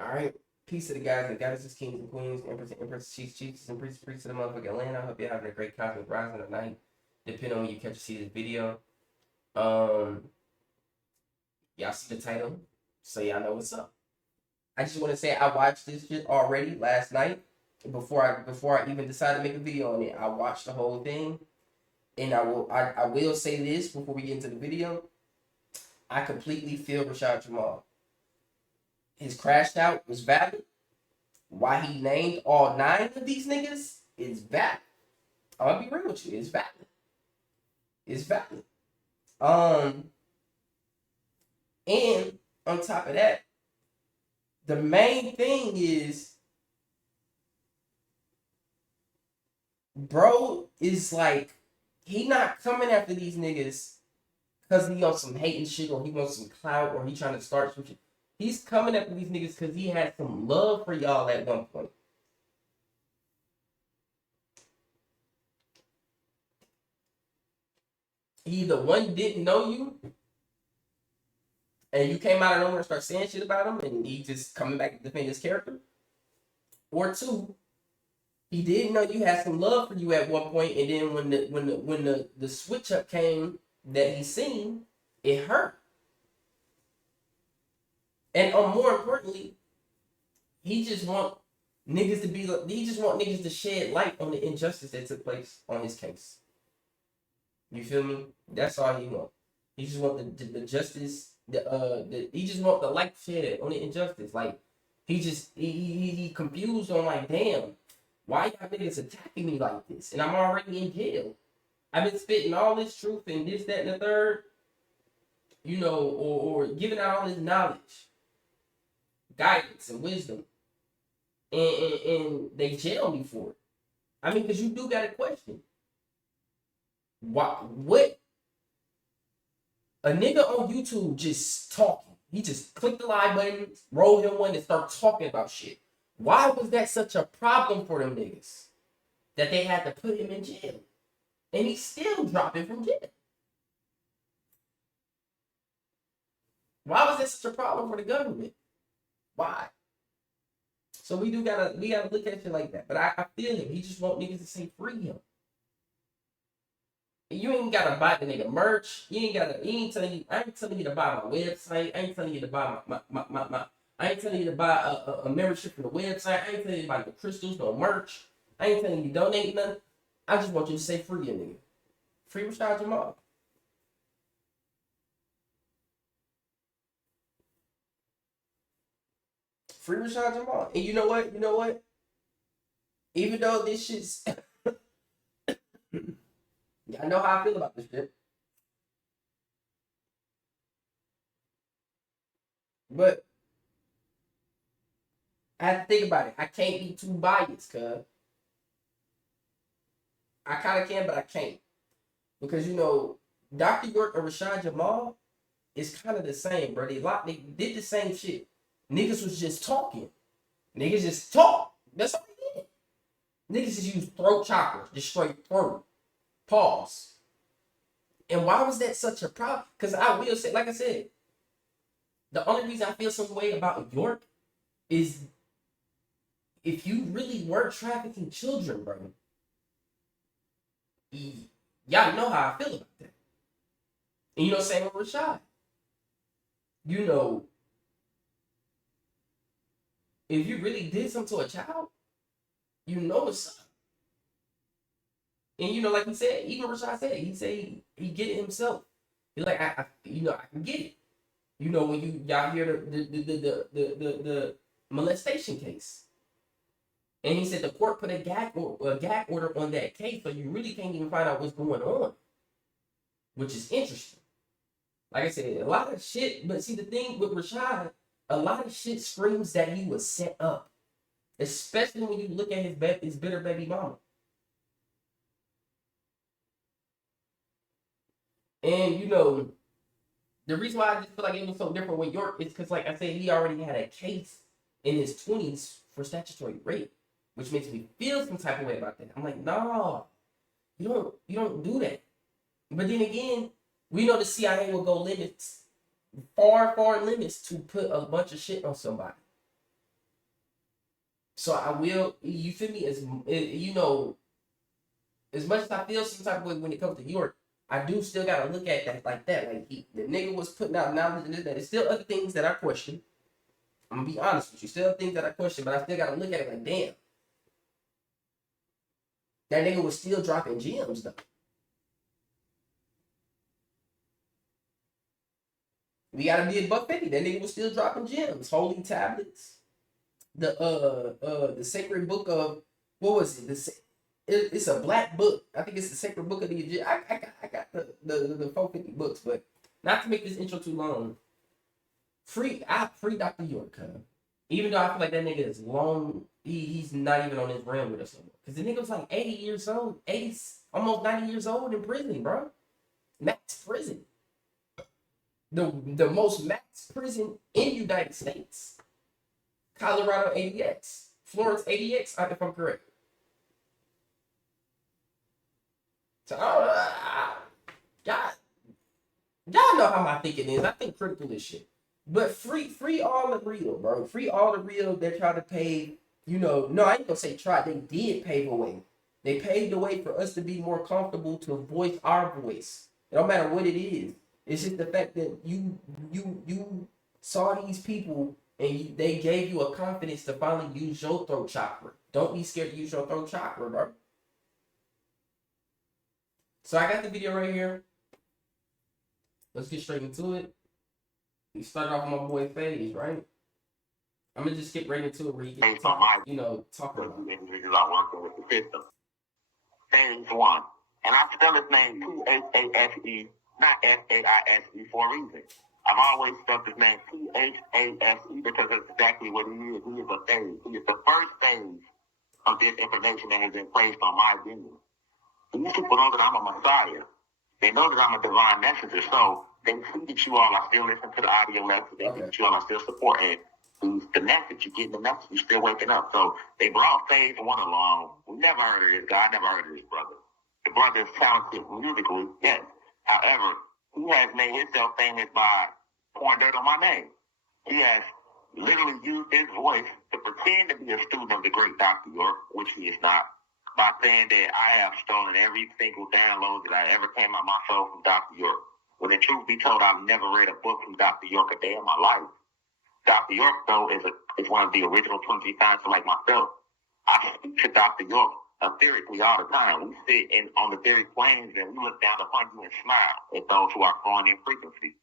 All right. Peace to the guys and goddesses, kings and queens, emperors and empresses, chiefs and priests of the motherfucking Atlanta. I hope you're having a great cosmic rising tonight, depending on when you catch to see this video. Um, y'all see the title, so y'all know what's up. I just want to say I watched this shit already last night before I even decided to make a video on it. I watched the whole thing, and I will say this before we get into the video. I completely feel Rashad Jamal. His crashed out was valid. Why he named all 9 of these niggas is valid. I'm gonna be real with you. It's valid. It's valid. And on top of that, the main thing is, bro is like, he not coming after these niggas because he on some hating shit or he wants some clout or he trying to start some shit. He's coming after these niggas because he had some love for y'all at one point. Either one didn't know you, and you came out of nowhere and start saying shit about him, and he just coming back to defend his character. Or 2, he didn't know you had some love for you at one point, and then when the switch up came that he seen, it hurt. And more importantly, he just want niggas to shed light on the injustice that took place on his case. You feel me? That's all he want. He just want the justice. He just want the light shed on the injustice. Like he confused on like, damn, why y'all niggas attacking me like this? And I'm already in jail. I've been spitting all this truth and this, that, and the third. You know, or giving out all this knowledge, guidance, and wisdom, and they jail me for it. I mean, because you do got a question. What? A nigga on YouTube just talking. He just clicked the live button, roll him one, and start talking about shit. Why was that such a problem for them niggas that they had to put him in jail? And he's still dropping from jail. Why was that such a problem for the government? Why? So we gotta look at shit like that. But I feel him. He just want niggas to say free him. You ain't gotta buy the nigga merch. I ain't telling you to buy my website. I ain't telling you to buy I ain't telling you to buy a membership for the website. I ain't telling you to buy the crystals, no merch. I ain't telling you to donate nothing. I just want you to say free a nigga. Free Rashad Jamal. Free Rashad Jamal. And you know what? Even though this shit's I know how I feel about this shit. But I have to think about it. I can't be too biased, cuz. I kind of can, but I can't. Because, Dr. York and Rashad Jamal is kind of the same, bro. They did the same shit. Niggas was just talking. Niggas just talk. That's all they did. Niggas just use throat chakras, just straight throat. Pause. And why was that such a problem? Because I will say, like I said, the only reason I feel some way about York is if you really were trafficking children, bro, y'all know how I feel about that. And same with Rashad. If you really did something to a child, what's up. And like he said, even Rashad said, he get it himself. He's like, I can get it. When y'all hear the molestation case, and he said the court put a gag order on that case, so you really can't even find out what's going on, which is interesting. Like I said, a lot of shit. But see, the thing with Rashad, a lot of shit screams that he was set up, especially when you look at his bitter baby mama. And the reason why I just feel like it was so different with York is because, like I said, he already had a case in his 20s for statutory rape, which makes me feel some type of way about that. I'm like, no, you don't do that. But then again, we know the CIA will go far limits to put a bunch of shit on somebody. So I will, you feel me? As you know, as much as I feel some type of way when it comes to York, I do still gotta look at that like that. Like the nigga was putting out knowledge and this, that. There's still other things that I question. I'm gonna be honest with you. Still things that I question, but I still gotta look at it like, damn, that nigga was still dropping gems though. We gotta be a $150. That nigga was still dropping gems, holy tablets, the sacred book of what was it? It's a black book. I think it's the sacred book of the Egypt. I got the 450 books, but not to make this intro too long. Free Dr. York, even though I feel like that nigga is long, he's not even on this realm with us no more. Cause the nigga was like 80 years old, 80, almost 90 years old in prison, bro. Max prison. The most max prison in United States. Colorado ADX. Florence ADX, if I'm correct. So y'all know how my thinking is. I think critical as shit. But free all the real, bro. Free all the real that try to pave, no, I ain't gonna say try. They did pave a way. They paved the way for us to be more comfortable to voice our voice. It don't matter what it is. It's just the fact that you saw these people and they gave you a confidence to finally use your throat chakra. Don't be scared to use your throat chakra, bro. So I got the video right here. Let's get straight into it. We started off with my boy FaZe, right? I'm gonna just skip right into it where you get talking about individuals are working with the system. Phase one. And I spell his name Phase, not Saise for a reason. I've always spelled his name Phase because that's exactly what he is. He is a phase. He is the first phase of this information that has been placed on my agenda. These people know that I'm a Messiah. They know that I'm a divine messenger. So they see that you all are still listening to the audio lecture. They see that you all are still supporting the message. You're getting the message. You're still waking up. So they brought Phase One along. We never heard of this guy. I never heard of this brother. The brother is talented musically, yes. However, he has made himself famous by pouring dirt on my name. He has literally used his voice to pretend to be a student of the great Dr. York, which he is not, by saying that I have stolen every single download that I ever came out my soul from Dr. York. When the truth be told, I've never read a book from Dr. York a day in my life. Dr. York, though, is one of the original 23 scientists like myself. I speak to Dr. York etherically all the time. We sit on the etheric planes and we look down upon you and smile at those who are flowing in frequency.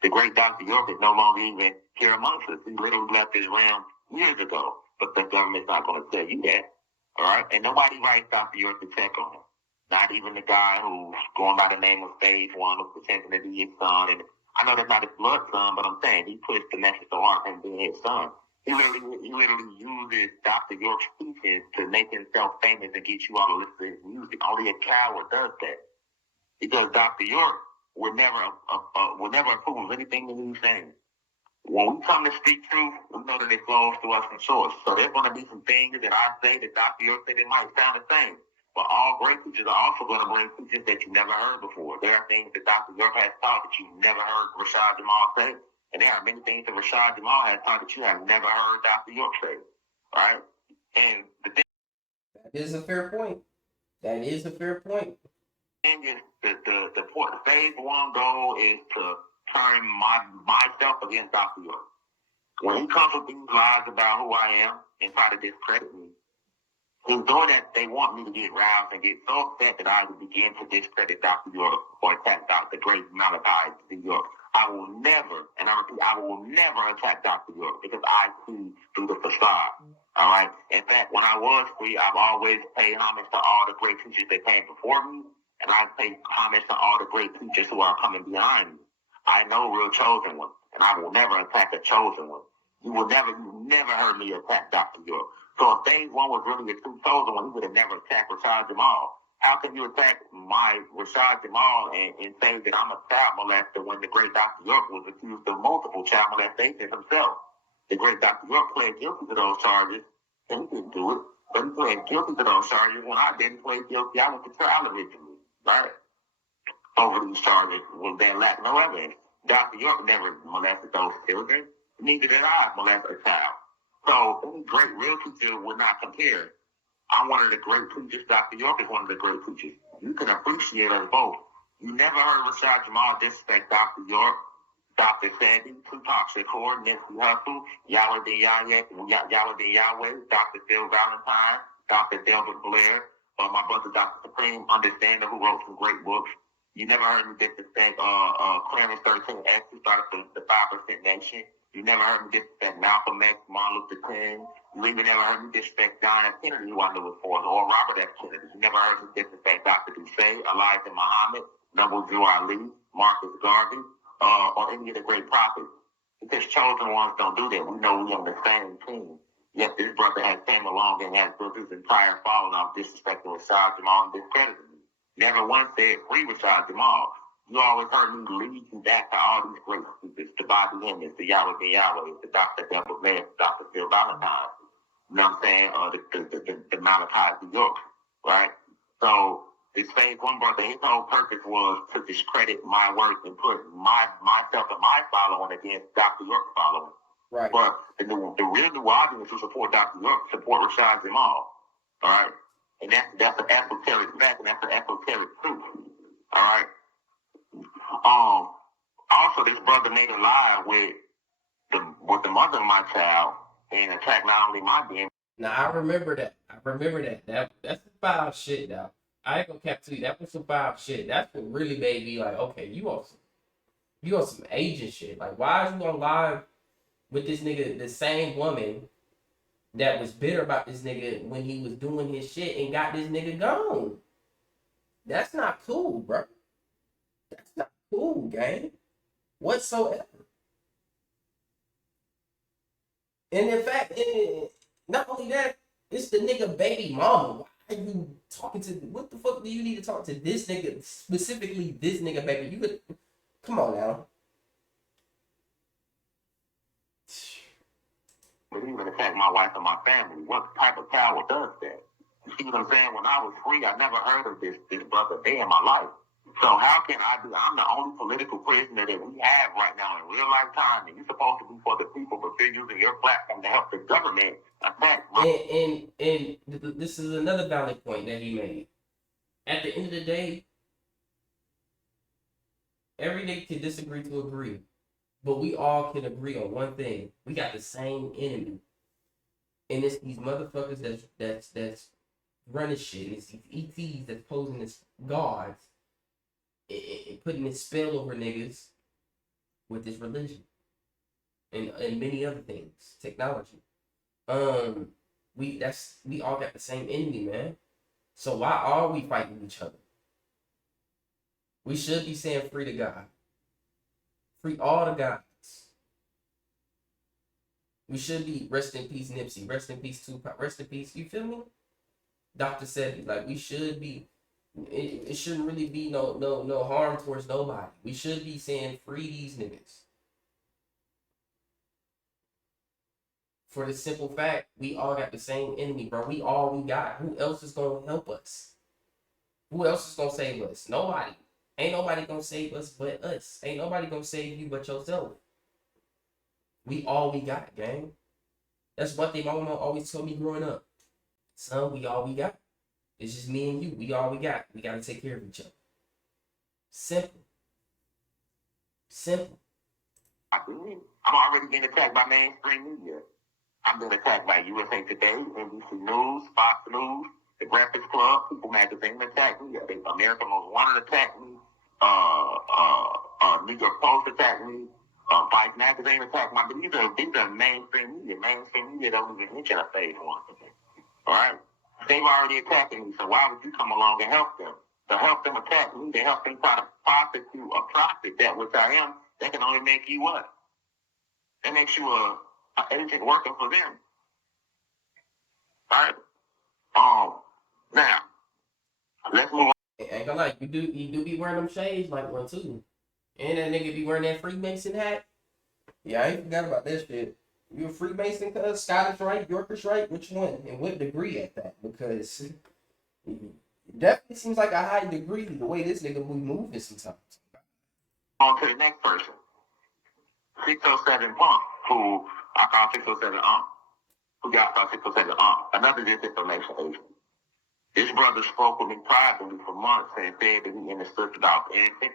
The great Dr. York is no longer even here amongst us. He literally left this realm years ago, but the government's not going to tell you that. All right? And nobody writes Dr. York to check on him. Not even the guy who's going by the name of Phase One, who's pretending to be his son. And I know that's not his blood son, but I'm saying he puts the message so hard on him being his son. He literally uses Dr. York's speeches to make himself famous and get you all to listen to his music. Only a coward does that. Because Dr. York will never approve of anything that he's saying. When we come to speak truth, we know that it flows to us from source. So there's going to be some things that I say that Dr. York said they might sound the same. But all great teachers are also going to bring teachers that you never heard before. There are things that Dr. York has taught that you've never heard Rashad Jamal say. And there are many things that Rashad Jamal has taught that you have never heard Dr. York say. Right? And the thing that is a fair point. That is a fair point. Thing is, the Phase One goal is to turn myself against Dr. York. When he comes with these lies about who I am and try to discredit me, he's doing that. They want me to get roused and get so upset that I would begin to discredit Dr. York or attack the great Malachi D. York. I will never, and I repeat, I will never attack Dr. York because I see through the facade. All right. In fact, when I was free, I've always paid homage to all the great teachers that came before me, and I pay homage to all the great teachers who are coming behind me. I know real chosen ones, and I will never attack a chosen one. You never heard me attack Dr. York. So if Phase One was really a true chosen one, he would have never attacked Rashad Jamal. How can you attack my Rashad Jamal and say that I'm a child molester when the great Dr. York was accused of multiple child molestations himself? The great Dr. York pled guilty to those charges, and he didn't do it. But he pled guilty to those charges when I didn't plead guilty. I went to trial originally, right? Over these charges when they lack no evidence. Dr. York never molested those children. Neither did I molest a child. So any great real teacher would not compare. I'm one of the great preachers. Dr. York is one of the great preachers. You can appreciate us both. You never heard Rashad Jamal disrespect Dr. York, Dr. Sandy, Tupac Shakur, Nipsey Hussle, Yahweh, Dr. Phil Valentine, Dr. Delbert Blair, my brother Dr. Supreme Understander, who wrote some great books. You never heard me disrespect Clarence 13X, who started the 5% Nation. You never heard me disrespect Malcolm X, Martin Luther King. You even never heard me disrespect John F. Kennedy, who I knew was for, or Robert F. Kennedy. You never heard me disrespect Dr. Dusay, Elijah Muhammad, Noble Drew Ali, Marcus Garvey, or any of the great prophets. Because chosen ones don't do that. We know we're on the same team. Yet this brother has came along and has brothers in prior fallen off disrespecting Rashad Jamal and discrediting me. Never once said free Rashad Jamal. You always heard me lead you back to all these great speakers, to Bobby Hemmings, to Yahweh, to Dr. Delbert Blair, to Dr. Phil Valentine. You know what I'm saying? The Malachi, New York, right? So this phase one brother, his whole purpose was to discredit my work and put myself and my following against Dr. York's following. Right. But the real new audience who support Dr. York support Rashad Jamal. All right? And that's an esoteric fact, and that's an esoteric truth. All right? Also, this brother made a lie with the mother of my child and attacked not only my being. Now I remember that. That's some foul shit now. I ain't gonna cap to you. That was some foul shit. That's what really made me like, okay, you on some agent shit. Like, why is you on live with this nigga, the same woman that was bitter about this nigga when he was doing his shit and got this nigga gone? That's not cool, bro. That's not cool, gang. Whatsoever. And in fact, not only that, it's the nigga baby mama. Why are you talking to? What the fuck do you need to talk to this nigga, specifically this nigga baby? You could come on now. But even attack my wife and my family. What type of power does that? You see what I'm saying? When I was free, I never heard of this brother day in my life. So how can I do? I'm the only political prisoner that we have right now in real life time, and you're supposed to be for the people, but you're using your platform to help the government attack. And this is another valid point that he made. At the end of the day, every nigga can disagree to agree, but we all can agree on one thing: we got the same enemy, and it's these motherfuckers that's running shit. It's these ETs that's posing as gods. Putting this spell over niggas with this religion and many other things, technology. We all got the same enemy, man. So why are we fighting each other? We should be saying free to God, free all the gods. We should be rest in peace Nipsey, rest in peace Tupac, rest in peace. You feel me? Dr. Sebi, like we should be. It shouldn't really be no harm towards nobody. We should be saying free these niggas. For the simple fact, we all got the same enemy, bro. We all we got. Who else is gonna help us? Who else is gonna save us? Nobody. Ain't nobody gonna save us but us. Ain't nobody gonna save you but yourself. We all we got, gang. That's one thing my mama always told me growing up. Son, we all we got. It's just me and you. We all we got. We got to take care of each other. Simple. Simple. I'm already being attacked by mainstream media. I'm being attacked by USA Today, NBC News, Fox News, The Breakfast Club, People Magazine attacked me. America Most Wanted attacked me. New York Post attacked me. Vice Magazine attacked me. But these are mainstream media. Mainstream media don't even mention a phase one. All right? They've already attacked me, so why would you come along and help them? To help them attack me, to help them try to prosecute or profit that which I am, that can only make you what? That makes you an agent working for them. All right? Now, let's move on. Ain't gonna lie, you do be wearing them shades like one too. And that nigga be wearing that Freemason hat. Yeah, I ain't forgot about that shit. You a Freemason, cuz? Scottish Rite, Yorkish Rite? Which one? And what degree at that? Because it definitely seems like a high degree the way this nigga be moving sometimes. On to the next person. 607 Punk, who I call 607 Ump. who got about 607 another disinformation agent. This brother spoke with me privately for months and said that he understood about anything.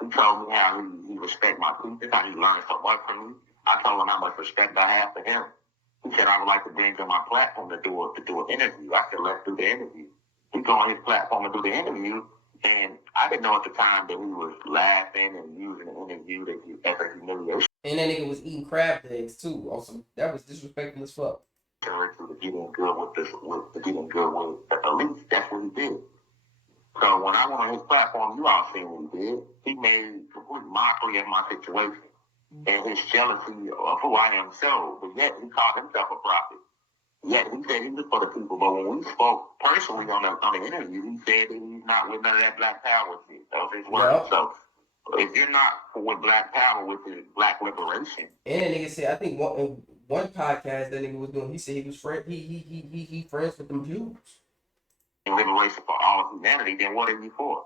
He told me how he respect my teachers, how he learned so much from me. I told him how much respect I have for him. He said I would like to bring him on my platform to do an interview. I said, let's do the interview. He go on his platform and do the interview, and I didn't know at the time that he was laughing and using the interview as a humiliation. And that nigga was eating crab legs too. Also, that was disrespectful as fuck. To get in good with the elites. That's what he did. So when I went on his platform, you all seen what he did. He made complete mockery of my situation and his jealousy of who I am so. But yet he called himself a prophet. Yet he said he was for the people. But when we spoke personally on the interview, he said that he's not with none of that black power shit. That was his word. Yep. So if you're not with black power, which is black liberation. And that nigga said, I think one podcast that nigga was doing, he said he was he friends with them Jews. Liberation for all of humanity, then what are you for?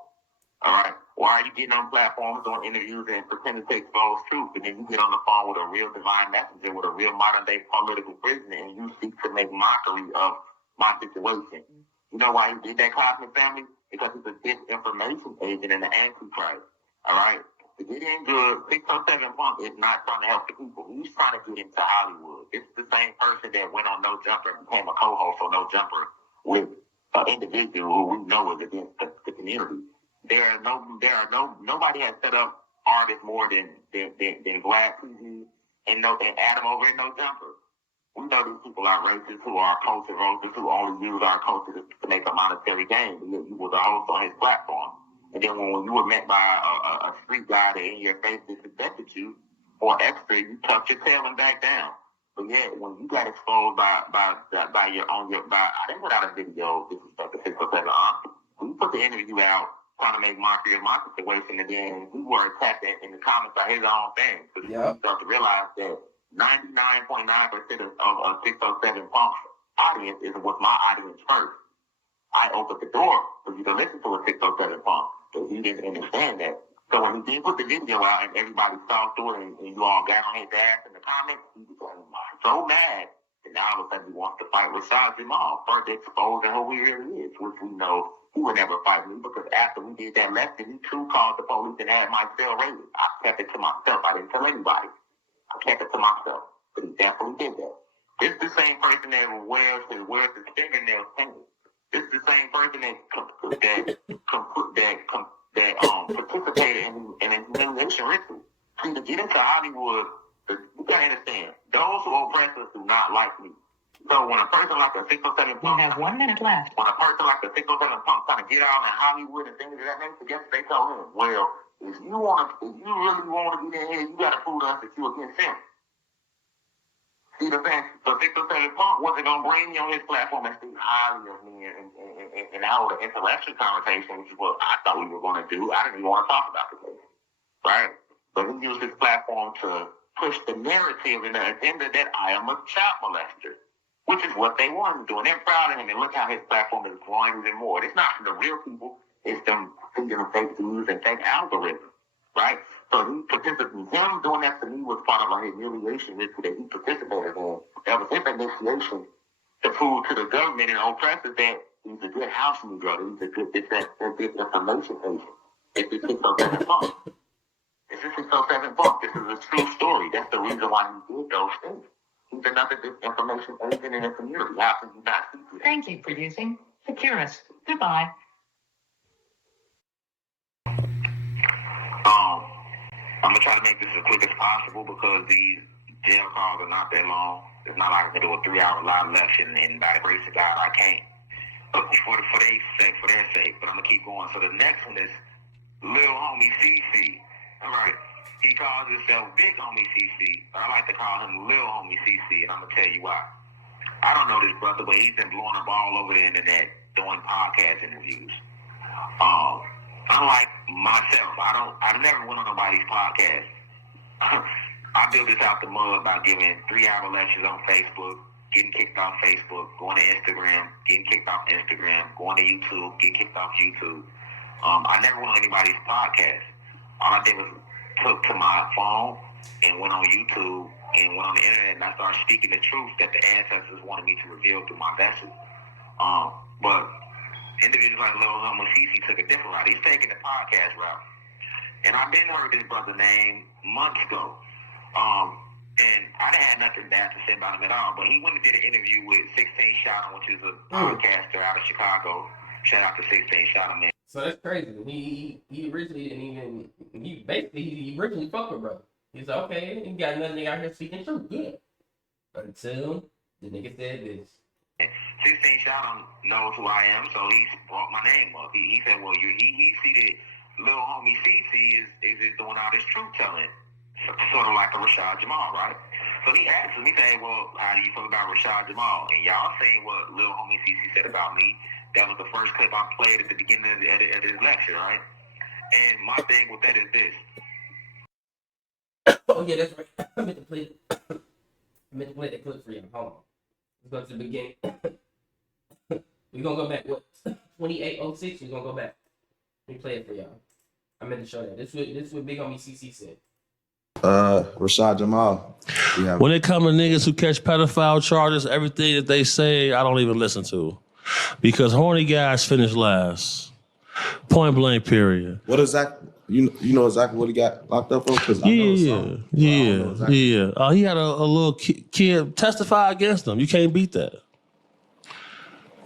All right. Why are you getting on platforms, doing interviews, and pretending to expose truth, and then you get on the phone with a real divine messenger, with a real modern day political prisoner, and you seek to make mockery of my situation? You know why he did that, Cosmic Family? Because he's a disinformation agent and an antichrist. All right. To get in good, 607 Punk is not trying to help the people. He's trying to get into Hollywood. It's the same person that went on No Jumper and became a co-host on No Jumper with an individual who we know is against the community. Nobody has set up artists more than Vlad TV and Adam over in No Jumper. We know these people are racists who are culture roasters who only use our culture to make a monetary gain. You was a host on his platform. And then when you were met by a street guy that in your face disrespected you or extra, you tucked your tail and back down. But yeah, when you got exposed by I didn't put out a video disrespect to 607 we put the interview out trying to make mockery of my situation, and then we were attacked in the comments by his own fans. Because you start to realize that 99.9% of 607 Punk's audience was my audience first. I opened the door for you to listen to a 607 Punk, but he didn't understand that. So when he did put the video out and everybody saw through it and you all got on his ass in the comments, he became so mad that now all of a sudden he wants to fight Rashad Jamal, further exposing who he really is, which we know he would never fight me because after we did that lesson, he too called the police and had my cell raided. I kept it to myself. I didn't tell anybody. I kept it to myself. But he definitely did that. It's the same person that wears his fingernails painted. It's the same person that participated in a humiliation ritual. See, to get into Hollywood, you gotta understand, those who oppress us do not like me. So when a person like a 607 Punk, we have 1 minute left. When a person like a 607 Punk trying to get out in Hollywood and things of that nature, guess what they told him? Well, if you really want to get in here, you gotta prove to us that you against him. See the thing? So 607 Punk wasn't gonna bring me on his platform and speak highly of me and our intellectual conversation, which is what I thought we were gonna do. I didn't even want to talk about the case. Right? But he used his platform to push the narrative and the agenda that I am a child molester, which is what they want to do. And they're proud of him. And look how his platform is growing even more. It's not from the real people. It's them feeding them fake news and fake algorithms. Right? So him doing that to me was part of a humiliation ritual that he participated in. That was his initiation to prove to the government and oppressors that he's a good house Negro. He's a good disinformation agent. It's the 607 Punk. It's the 607 Punk. This is a true story. That's the reason why he did those things. He's another disinformation agent in the community. How can you not see that? Thank you for using Securus. Goodbye. I'm going to try to make this as quick as possible because these jail calls are not that long. It's not like I can do a 3-hour live lecture and by the grace of God, I can't. But for their sake. But I'm going to keep going. So the next one is Lil Homie CC. All right. He calls himself Big Homie CC, but I like to call him Lil Homie CC, and I'm going to tell you why. I don't know this brother, but he's been blowing up all over the internet doing podcast interviews. Unlike myself, I never went on nobody's podcast. I built this out the mud by giving 3-hour lectures on Facebook, getting kicked off Facebook, going to Instagram, getting kicked off Instagram, going to YouTube, getting kicked off YouTube. I never went on anybody's podcast. All I did was took to my phone and went on YouTube and went on the internet and I started speaking the truth that the ancestors wanted me to reveal through my vessel. But individuals like Lil Homo CC took a different route. He's taking the podcast route. And I've been heard this brother name months ago. And I didn't have nothing bad to say about him at all. But he went and did an interview with 16 Shot, which is a podcaster out of Chicago. Shout out to 16 Shot, man. So that's crazy. He originally didn't even, he originally fucked with brother. He's like, okay, you got another nigga out here speaking truth. Good. Until the nigga said this. 16 Shot knows who I am, so he brought my name up. He said, well, he see that Lil Homie CC is doing all this truth telling. Sort of like a Rashad Jamal, right? So he asked me, he said, well, how do you feel about Rashad Jamal? And y'all seen what Lil Homie CC said about me. That was the first clip I played at the beginning of his lecture, right? And my thing with that is this. Oh, yeah, that's right. I meant to play that clip for you. Hold on. Let's go to the beginning. We're going to go back, what, 2806? We're going to go back. Let me play it for y'all. I meant to show that. This is what Big Homie CC said. Rashad Jamal. When it comes to niggas who catch pedophile charges, everything that they say, I don't even listen to. Because horny guys finish last. Point blank, period. What exactly? You know exactly what he got locked up for? Yeah. He had a little kid testify against him. You can't beat that.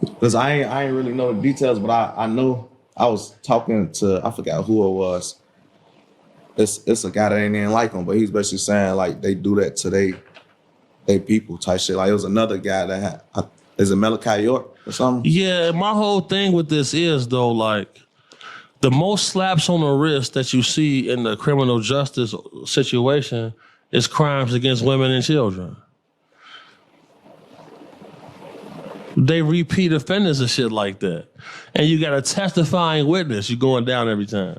Because I ain't really know the details, but I know I was talking to, I forgot who it was. It's a guy that ain't even like him, but he's basically saying like they do that to they people type shit. Like it was another guy that had, is it Malachi York or something? Yeah, my whole thing with this is though, like the most slaps on the wrist that you see in the criminal justice situation is crimes against women and children. They repeat offenders and shit like that. And you got a testifying witness, you're going down every time.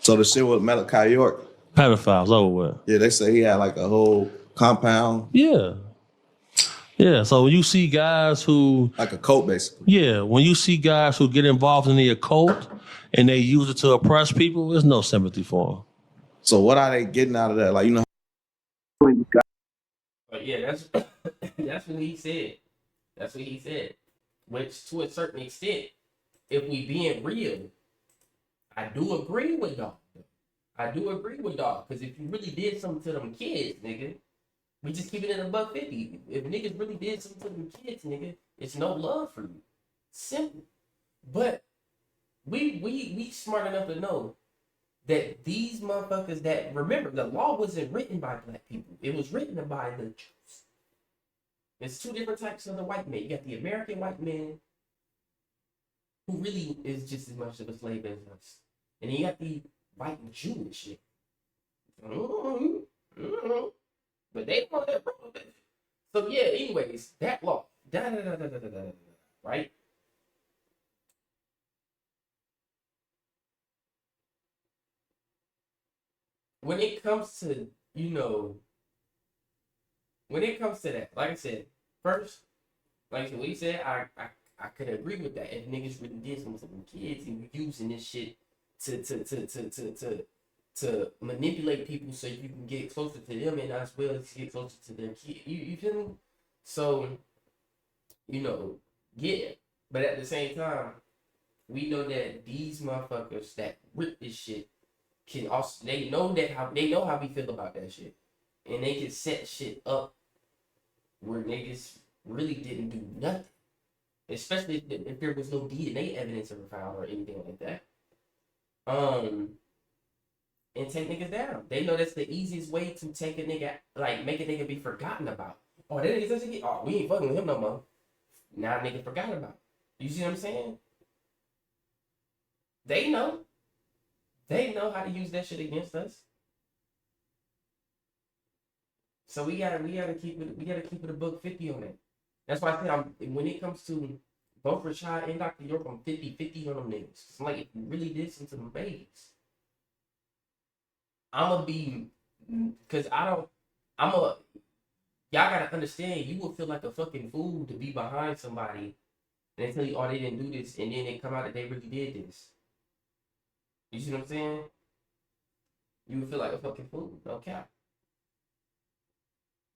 So the shit with Malachi York, pedophiles over with. Yeah, they say he had like a whole compound. Yeah. So when you see guys who like a cult, basically. Yeah, when you see guys who get involved in the occult and they use it to oppress people, there's no sympathy for them. So what are they getting out of that? Like, you know. But yeah, that's what he said. That's what he said. Which, to a certain extent, if we being real, I do agree with dog. Because if you really did something to them kids, nigga, we just keep it in $150. If niggas really did something to them kids, nigga, it's no love for you. Simple. But we smart enough to know that these motherfuckers that, remember, the law wasn't written by black people. It was written by the Jews. There's two different types of the white man. You got the American white man, who really is just as much of a slave as us. And then you got the white Jewish shit. But they don't have problem with it. So yeah, anyways, that law. Right? When it comes to, that, like I said, first, like what he said, I could agree with that. If niggas really did something to them kids and you using this shit to manipulate people so you can get closer to them and as well as get closer to their kids. You feel me? So, yeah. But at the same time, we know that these motherfuckers that rip this shit can also, they know how we feel about that shit. And they can set shit up where niggas really didn't do nothing. Especially if there was no DNA evidence ever found or anything like that. And take niggas down. They know that's the easiest way to take a nigga, like make a nigga be forgotten about. Oh, that nigga says, oh, we ain't fucking with him no more. Now nigga forgot about. You see what I'm saying? They know. They know how to use that shit against us. So we gotta keep it $150 on that. That's why I said when it comes to both Rashad and Dr. York, I'm 50-50 on them niggas. It's like if you really did something to them babies, y'all gotta understand, you will feel like a fucking fool to be behind somebody and they tell you, oh, they didn't do this, and then they come out that they really did this. You see what I'm saying? You would feel like a fucking fool, no cap.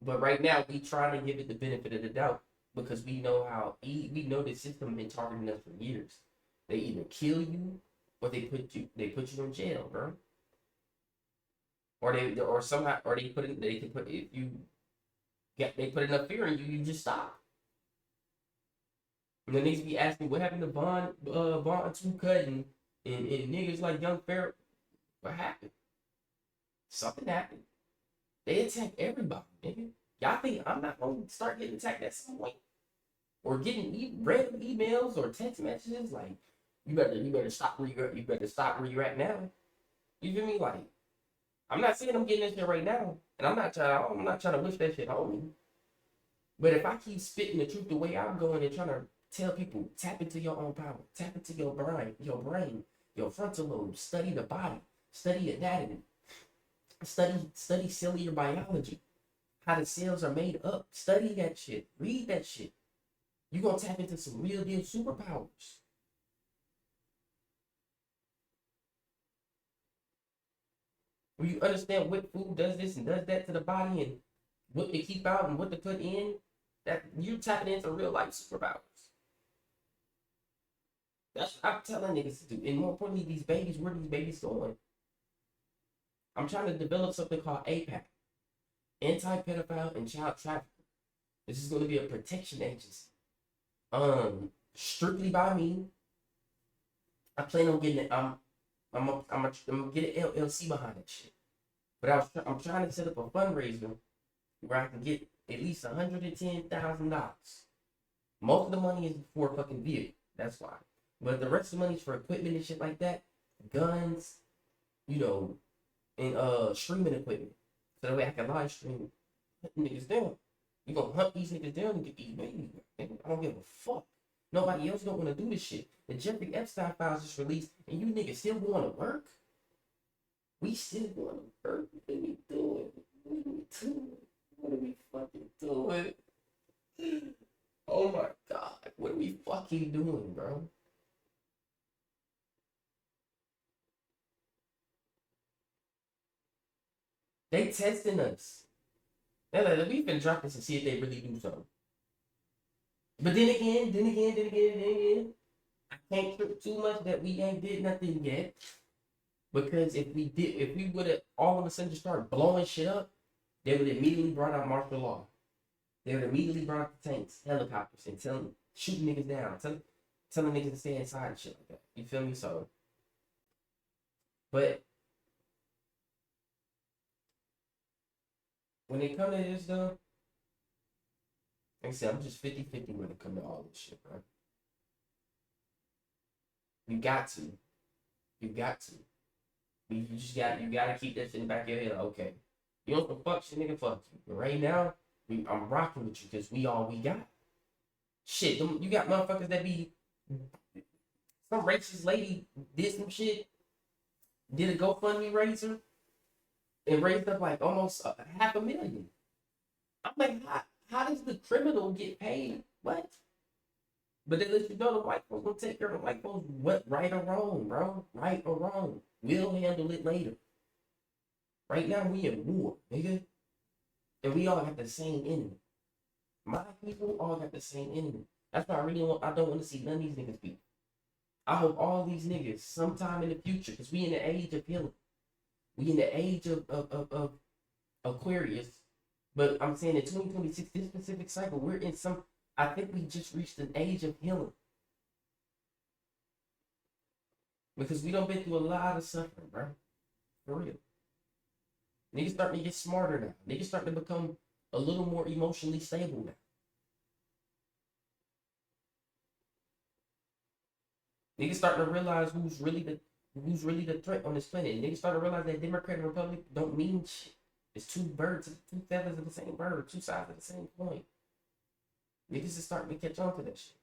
But right now, we try to give it the benefit of the doubt because we know we know the system been targeting us for years. They either kill you or they put you in jail, bro. Or somehow or they can put if you get they put enough fear in you, you just stop. And then niggas be asking what happened to Bond Two Cut and niggas like Young Pharaoh. What happened? Something happened. They attack everybody, nigga. Y'all think I'm not gonna start getting attacked at some point? Or getting random emails or text messages like you better stop where you better stop where you're at now. You feel me? Like I'm not saying I'm getting that shit right now, and I'm not trying to wish that shit on me. But if I keep spitting the truth the way I'm going and trying to tell people tap into your own power, tap into your frontal lobe, study the body, study anatomy, study cellular biology, how the cells are made up, study that shit, read that shit. You gonna tap into some real deal superpowers. When you understand what food does this and does that to the body and what to keep out and what to put in, that you're tapping into real life superpowers. That's what I'm telling niggas to do. And more importantly, these babies, where these babies going? I'm trying to develop something called APAC, Anti-Pedophile and Child Trafficking. This is going to be a protection agency. Strictly by me. I plan on getting it. I'm gonna get an LLC behind that shit. But I'm trying to set up a fundraiser where I can get at least $110,000. Most of the money is for a fucking vehicle. That's why. But the rest of the money is for equipment and shit like that, guns, you know, and streaming equipment. So that way I can live stream niggas down. You gonna hunt these niggas down and get these babies. I don't give a fuck. Nobody else don't want to do this shit. The Jeffrey Epstein files just released, and you niggas still going to work? We still going to work? What are we doing? What are we doing? What are we fucking doing? Oh my god, what are we fucking doing, bro? They testing us. They're like, we finna drop this and see if they really do something. But then again, I can't trip too much that we ain't did nothing yet. Because if we would have all of a sudden just started blowing shit up, they would immediately brought out martial law. They would immediately brought out the tanks, helicopters, and shooting niggas down, telling niggas to stay inside and shit like that. You feel me? So, but when it come to this though, like I said, I'm just 50-50 when it come to all this shit, bro. You got to. You got to. You gotta keep that shit in the back of your head. Like, okay, you want some fuck shit, nigga, fuck you. But right now, I'm rocking with you because we all we got. Shit, you got motherfuckers that be some racist lady did some shit, did a GoFundMe raiser, and raised up like almost $500,000. I'm like, how does the criminal get paid? What? But they let you know the white folks gonna take care of the white folks. What, right or wrong, bro? Right or wrong? We'll handle it later. Right now we in war, nigga. And we all got the same enemy. My people all got the same enemy. That's why I don't want to see none of these niggas beat. I hope all these niggas sometime in the future, because we in the age of healing. We in the age of Aquarius. But I'm saying in 2026, this specific cycle, we're in I think we just reached an age of healing. Because we done been through a lot of suffering, bro. For real. Niggas starting to get smarter now. Niggas starting to become a little more emotionally stable now. Niggas starting to realize who's really the threat on this planet. Niggas starting to realize that Democrat and Republic don't mean shit. It's two feathers of the same bird, two sides of the same coin. Niggas is starting to catch on to that shit.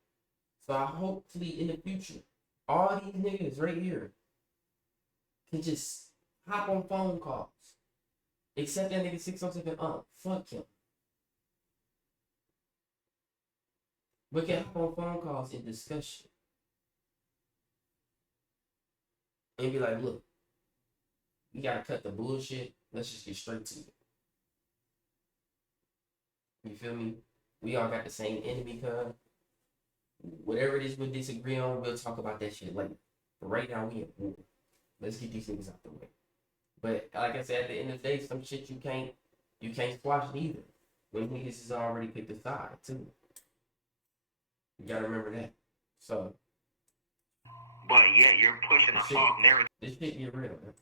So I hopefully in the future, all these niggas right here can just hop on phone calls. Except that nigga 607 fuck him. We can hop on phone calls and discuss shit. And be like, look, we gotta cut the bullshit. Let's just get straight to it. You feel me? We all got the same enemy, cuz. Whatever it is we disagree on, we'll talk about that shit later. But right now, we in war. Let's get these things out the way. But like I said, at the end of the day, some shit you can't squash neither. When niggas is already picked a side too. You gotta remember that. So. But yet you're pushing a false narrative. This shit get real, man.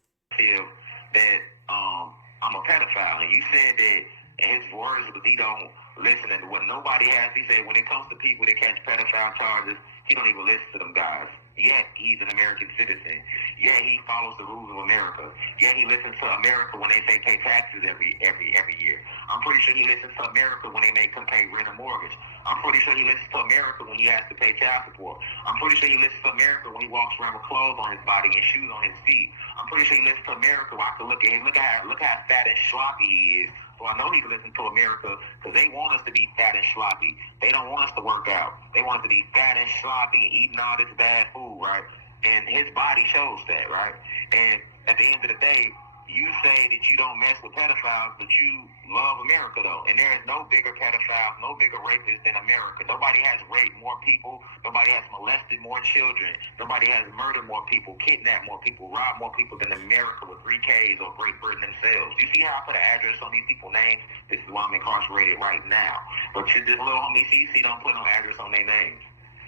That I'm a pedophile, and you said that in his words, but he don't listen to what nobody has. He said when it comes to people that catch pedophile charges, he don't even listen to them guys. Yet he's an American citizen. Yet he follows the rules of America. Yet he listens to America when they say pay taxes every year. I'm pretty sure he listens to America when they make him pay rent or mortgage. I'm pretty sure he listens to America when he has to pay child support. I'm pretty sure he listens to America when he walks around with clothes on his body and shoes on his feet. I'm pretty sure he listens to America when I can look at him, look how fat and sloppy he is. So I know he listens to America because they want us to be fat and sloppy. They don't want us to work out. They want us to be fat and sloppy and eating all this bad food, right? And his body shows that, right? And at the end of the day, you say that you don't mess with pedophiles, but you love America, though. And there is no bigger pedophiles, no bigger rapists than America. Nobody has raped more people. Nobody has molested more children. Nobody has murdered more people, kidnapped more people, robbed more people than America with 3 Ks or Great Britain themselves. You see how I put an address on these people's names? This is why I'm incarcerated right now. But this little homie CC don't put no address on their names.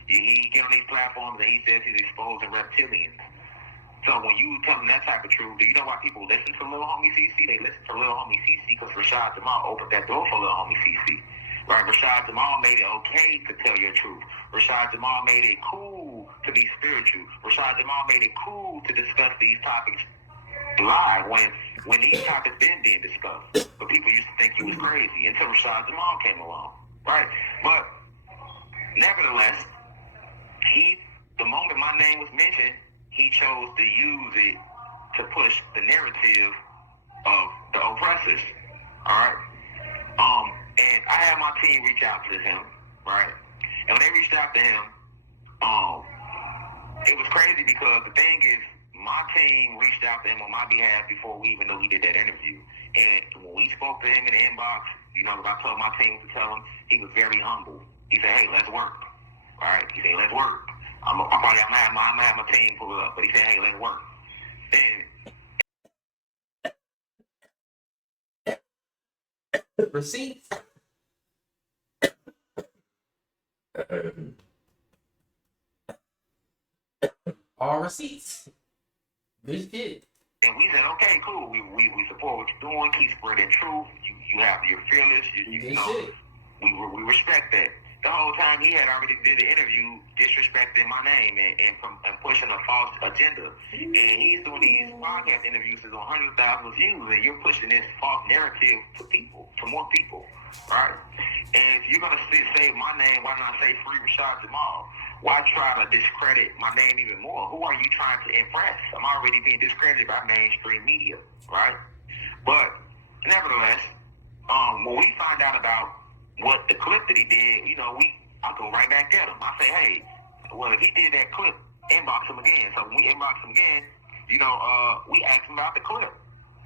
He get on these platforms and he says he's exposing reptilians. So when you tell them that type of truth, do you know why people listen to Lil Homie CC? They listen to Lil Homie CC because Rashad Jamal opened that door for Lil Homie CC. Right? Rashad Jamal made it okay to tell your truth. Rashad Jamal made it cool to be spiritual. Rashad Jamal made it cool to discuss these topics live when these topics been being discussed. But people used to think he was crazy until Rashad Jamal came along. Right? But nevertheless, the moment my name was mentioned, he chose to use it to push the narrative of the oppressors. All right. And I had my team reach out to him, right? And when they reached out to him, it was crazy because the thing is, my team reached out to him on my behalf before we even knew he did that interview. And when we spoke to him in the inbox, I told my team to tell him, he was very humble. He said, "Hey, let's work." All right. He said, "Let's work." I'm gonna have my team pull it up, but he said, "Hey, let's work." And Receipts. All receipts. Good shit. And we said, okay, cool. We support what you're doing. Keep spreading truth. You have you're fearless. We respect that. The whole time he had already did the interview disrespecting my name and pushing a false agenda. And he's doing these podcast interviews on 100,000 views, and you're pushing this false narrative to more people, right? And if you're gonna say my name, why not say free Rashad Jamal? Why try to discredit my name even more? Who are you trying to impress? I'm already being discredited by mainstream media, right? But nevertheless, when we find out about what the clip that he did, I go right back at him. I say, hey, well, if he did that clip, inbox him again. So when we inbox him again, we asked him about the clip.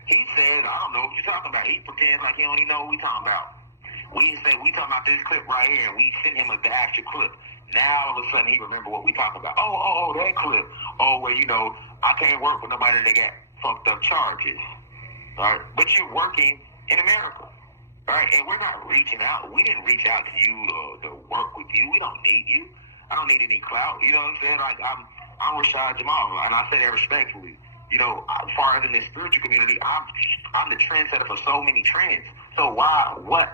He says, I don't know what you're talking about. He pretends like he don't even know what we talking about. We say, we talking about this clip right here, and we sent him the actual clip. Now, all of a sudden, he remember what we talking about. Oh, that clip. Oh, well, I can't work with nobody that got fucked up charges. All right? But you're working in America. Right, and we're not reaching out. We didn't reach out to you to work with you. We don't need you. I don't need any clout. You know what I'm saying? Like I'm Rashad Jamal, and I say that respectfully. As far as in the spiritual community, I'm the trendsetter for so many trends. So why would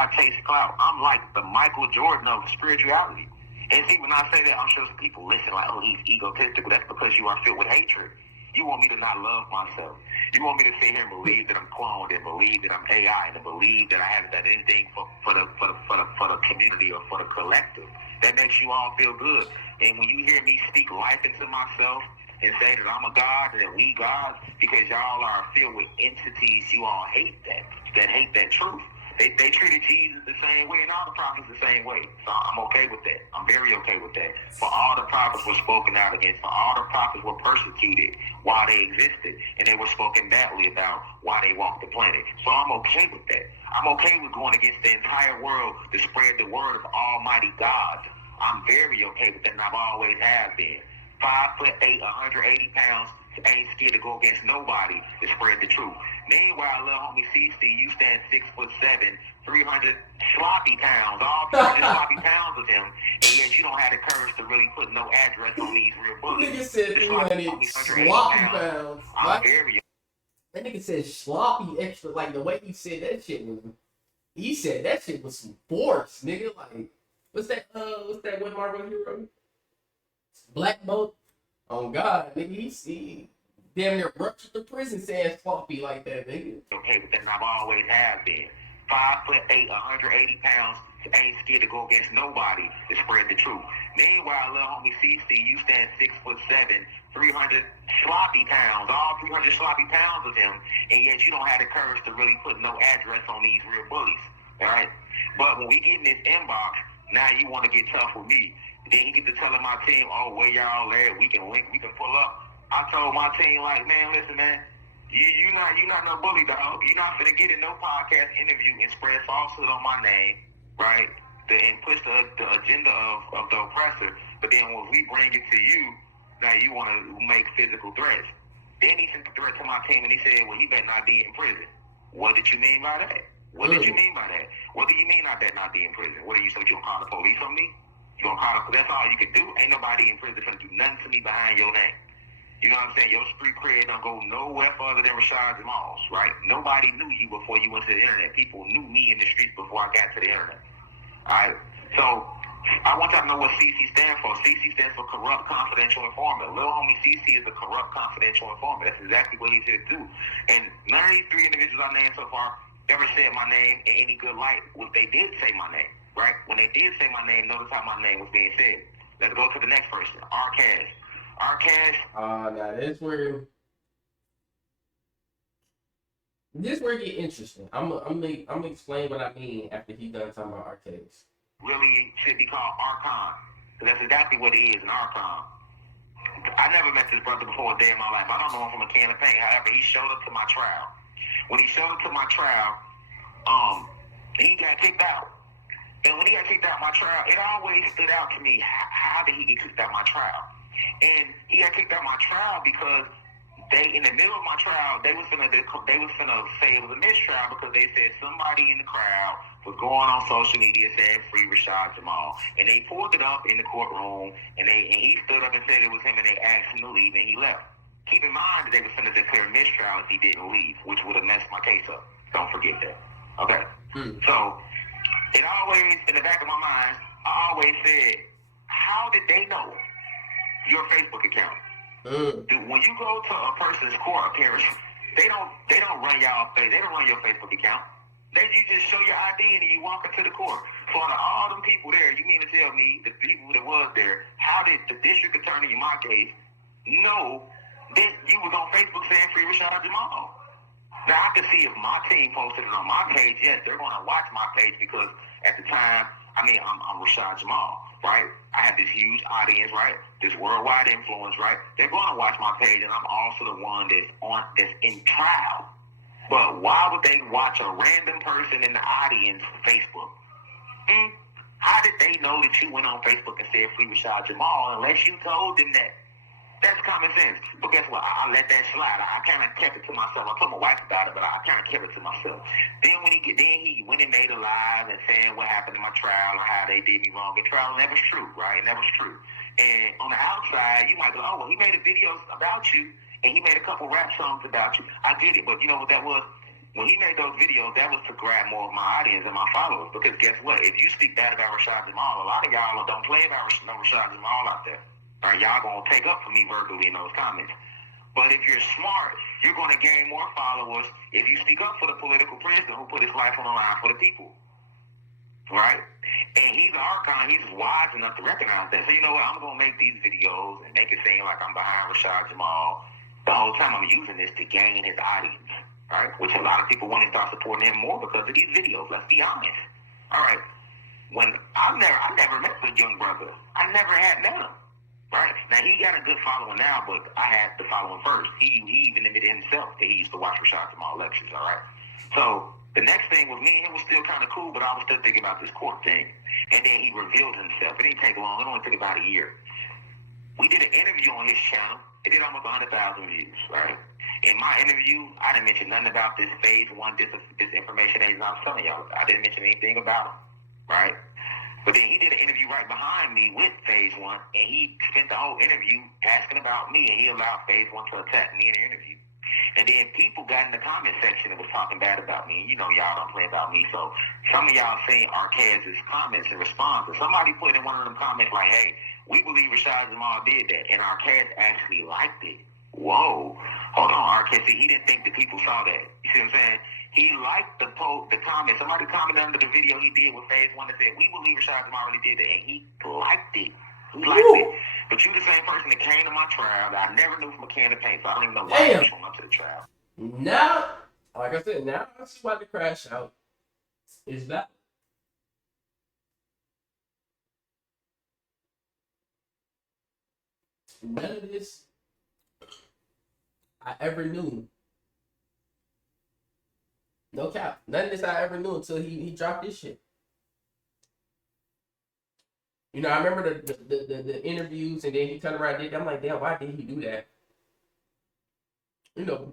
I chase clout? I'm like the Michael Jordan of spirituality. And see, when I say that, I'm sure some people listen like, oh, he's egotistical. That's because you are filled with hatred. You want me to not love myself. You want me to sit here and believe that I'm cloned and believe that I'm AI and believe that I haven't done anything for the community or for the collective. That makes you all feel good. And when you hear me speak life into myself and say that I'm a God and that we gods, because y'all are filled with entities, you all hate that hate that truth. They treated Jesus the same way and all the prophets the same way. So I'm okay with that. I'm very okay with that. For all the prophets were spoken out against. For all the prophets were persecuted while they existed. And they were spoken badly about while they walked the planet. So I'm okay with that. I'm okay with going against the entire world to spread the word of Almighty God. I'm very okay with that, and I've always have been. 5'8", 180 pounds, ain't scared to go against nobody to spread the truth. Meanwhile, little homie CC, you stand 6'7", 300 sloppy pounds, all 300 sloppy pounds of him, and yet you don't have the courage to really put no address on these real bullets. Nigga said 300 sloppy pounds. I'm very. That nigga said sloppy extra. Like the way he said that shit was. He said that shit was some force, nigga. Like what's that one Marvel hero? Black Bolt. Oh God, nigga, he damn near ruptured the prison saying sloppy like that, nigga. Okay, but then I've always have been. 5'8", 180 pounds, ain't scared to go against nobody to spread the truth. Meanwhile, little homie CC, you stand 6'7", 300 sloppy pounds, all 300 sloppy pounds of him, and yet you don't have the courage to really put no address on these real bullies, all right? But when we get in this inbox, now you want to get tough with me. Then he get to telling my team, oh, where y'all at? We can link, we can pull up. I told my team, like, man, listen, man, you not no bully, dog. You're not finna get in no podcast interview and spread falsehood on my name, right? And push the agenda of the oppressor. But then when we bring it to you, now you want to make physical threats. Then he sent the threat to my team and he said, well, he better not be in prison. What did you mean by that? What did you mean by that? What do you mean I better not be in prison? What are you, so you gonna call the police on me? You gonna call the, that's all you can do. Ain't nobody in prison finna do nothing to me behind your name. You know what I'm saying? Your street cred don't go nowhere further than Rashad Jamal's, right? Nobody knew you before you went to the internet. People knew me in the streets before I got to the internet. All right? So I want y'all to know what CC stands for. CC stands for Corrupt Confidential Informant. Little homie CC is a corrupt confidential informant. That's exactly what he's here to do. And none of these three individuals I named so far ever said my name in any good light. Well, they did say my name, right? When they did say my name, notice how my name was being said. Let's go to the next person, Arcash. Arcash. Now this where it get interesting. I'm gonna explain what I mean after he done talking about Arcash. Really should be called Archon, because that's exactly what he is, an Archon. I never met this brother before a day in my life. I don't know him from a can of paint. However, he showed up to my trial. When he showed up to my trial, he got kicked out. And when he got kicked out of my trial, it always stood out to me, how did he get kicked out of my trial? And he got kicked out of my trial because they, in the middle of my trial, they was finna say it was a mistrial because they said somebody in the crowd was going on social media saying free Rashad Jamal. And they pulled it up in the courtroom, and he stood up and said it was him, and they asked him to leave, and he left. Keep in mind that they was finna declare mistrial if he didn't leave, which would have messed my case up. Don't forget that. Okay? So, it always, in the back of my mind, I always said, how did they know your Facebook account? When you go to a person's court appearance, they don't run y'all. They don't run your Facebook account. You just show your ID and then you walk into the court. So out of all them people there, you mean to tell me the people that was there, how did the district attorney in my case know that you was on Facebook saying free Rashad Jamal? Now I can see if my team posted it on my page, yes, they're going to watch my page because at the time, I'm Rashad Jamal, right? I have this huge audience, right? This worldwide influence, right? They're going to watch my page, and I'm also the one that's in trial. But why would they watch a random person in the audience Facebook? How did they know that you went on Facebook and said free Rashad Jamal unless you told them that? That's common sense. But guess what? I let that slide. I kind of kept it to myself. I told my wife about it, but I kind of kept it to myself. Then he went and made a live and saying what happened in my trial and how they did me wrong. The trial never's true, right? It never's true. And on the outside, you might go, oh, well, he made a video about you and he made a couple rap songs about you. I get it, but you know what that was? When he made those videos, that was to grab more of my audience and my followers. Because guess what? If you speak bad about Rashad Jamal, a lot of y'all don't play about Rashad Jamal out there. Or y'all gonna take up for me verbally in those comments. But if you're smart, you're gonna gain more followers if you speak up for the political prisoner who put his life on the line for the people. Right? And he's an archon, he's wise enough to recognize that. So you know what, I'm gonna make these videos and make it seem like I'm behind Rashad Jamal. The whole time I'm using this to gain his audience. right? Which a lot of people want to start supporting him more because of these videos. Let's be honest. All right. When I never met the young brother. I never had met him. Right? Now he got a good following now, but I had to follow him first. He even admitted himself that he used to watch Rashad Jamal lectures, all right? So the next thing was me and him was still kind of cool, but I was still thinking about this court thing. And then he revealed himself. It didn't take long. It only took about a year. We did an interview on his channel. It did almost 100,000 views, right? In my interview, I didn't mention nothing about this phase one disinformation that I was telling y'all. I didn't mention anything about him, right? But then he did an interview right behind me with phase one, and he spent the whole interview asking about me, and he allowed phase one to attack me in the interview. And then people got in the comment section and was talking bad about me. You know, y'all don't play about me. So some of y'all seen Arcaz's comments and responses. Somebody put in one of them comments like, hey, we believe Rashad Jamal did that. And Arcaz actually liked it. Whoa. Hold on, Arcaz. See, he didn't think that people saw that. You see what I'm saying? He liked the comment. Somebody commented under the video he did with phase one that said, we believe Rashad Jamal really did that. And he liked it. He liked it. But you the same person that came to my trial that I never knew from a can of paint, so I don't even know why you showing up to the trial. Now, like I said, now I see why the crash out is that. None of this I ever knew. No cap. None of this I ever knew until he dropped this shit. You know, I remember the interviews, and then he turned around and did that. I'm like, damn, why did he do that? You know,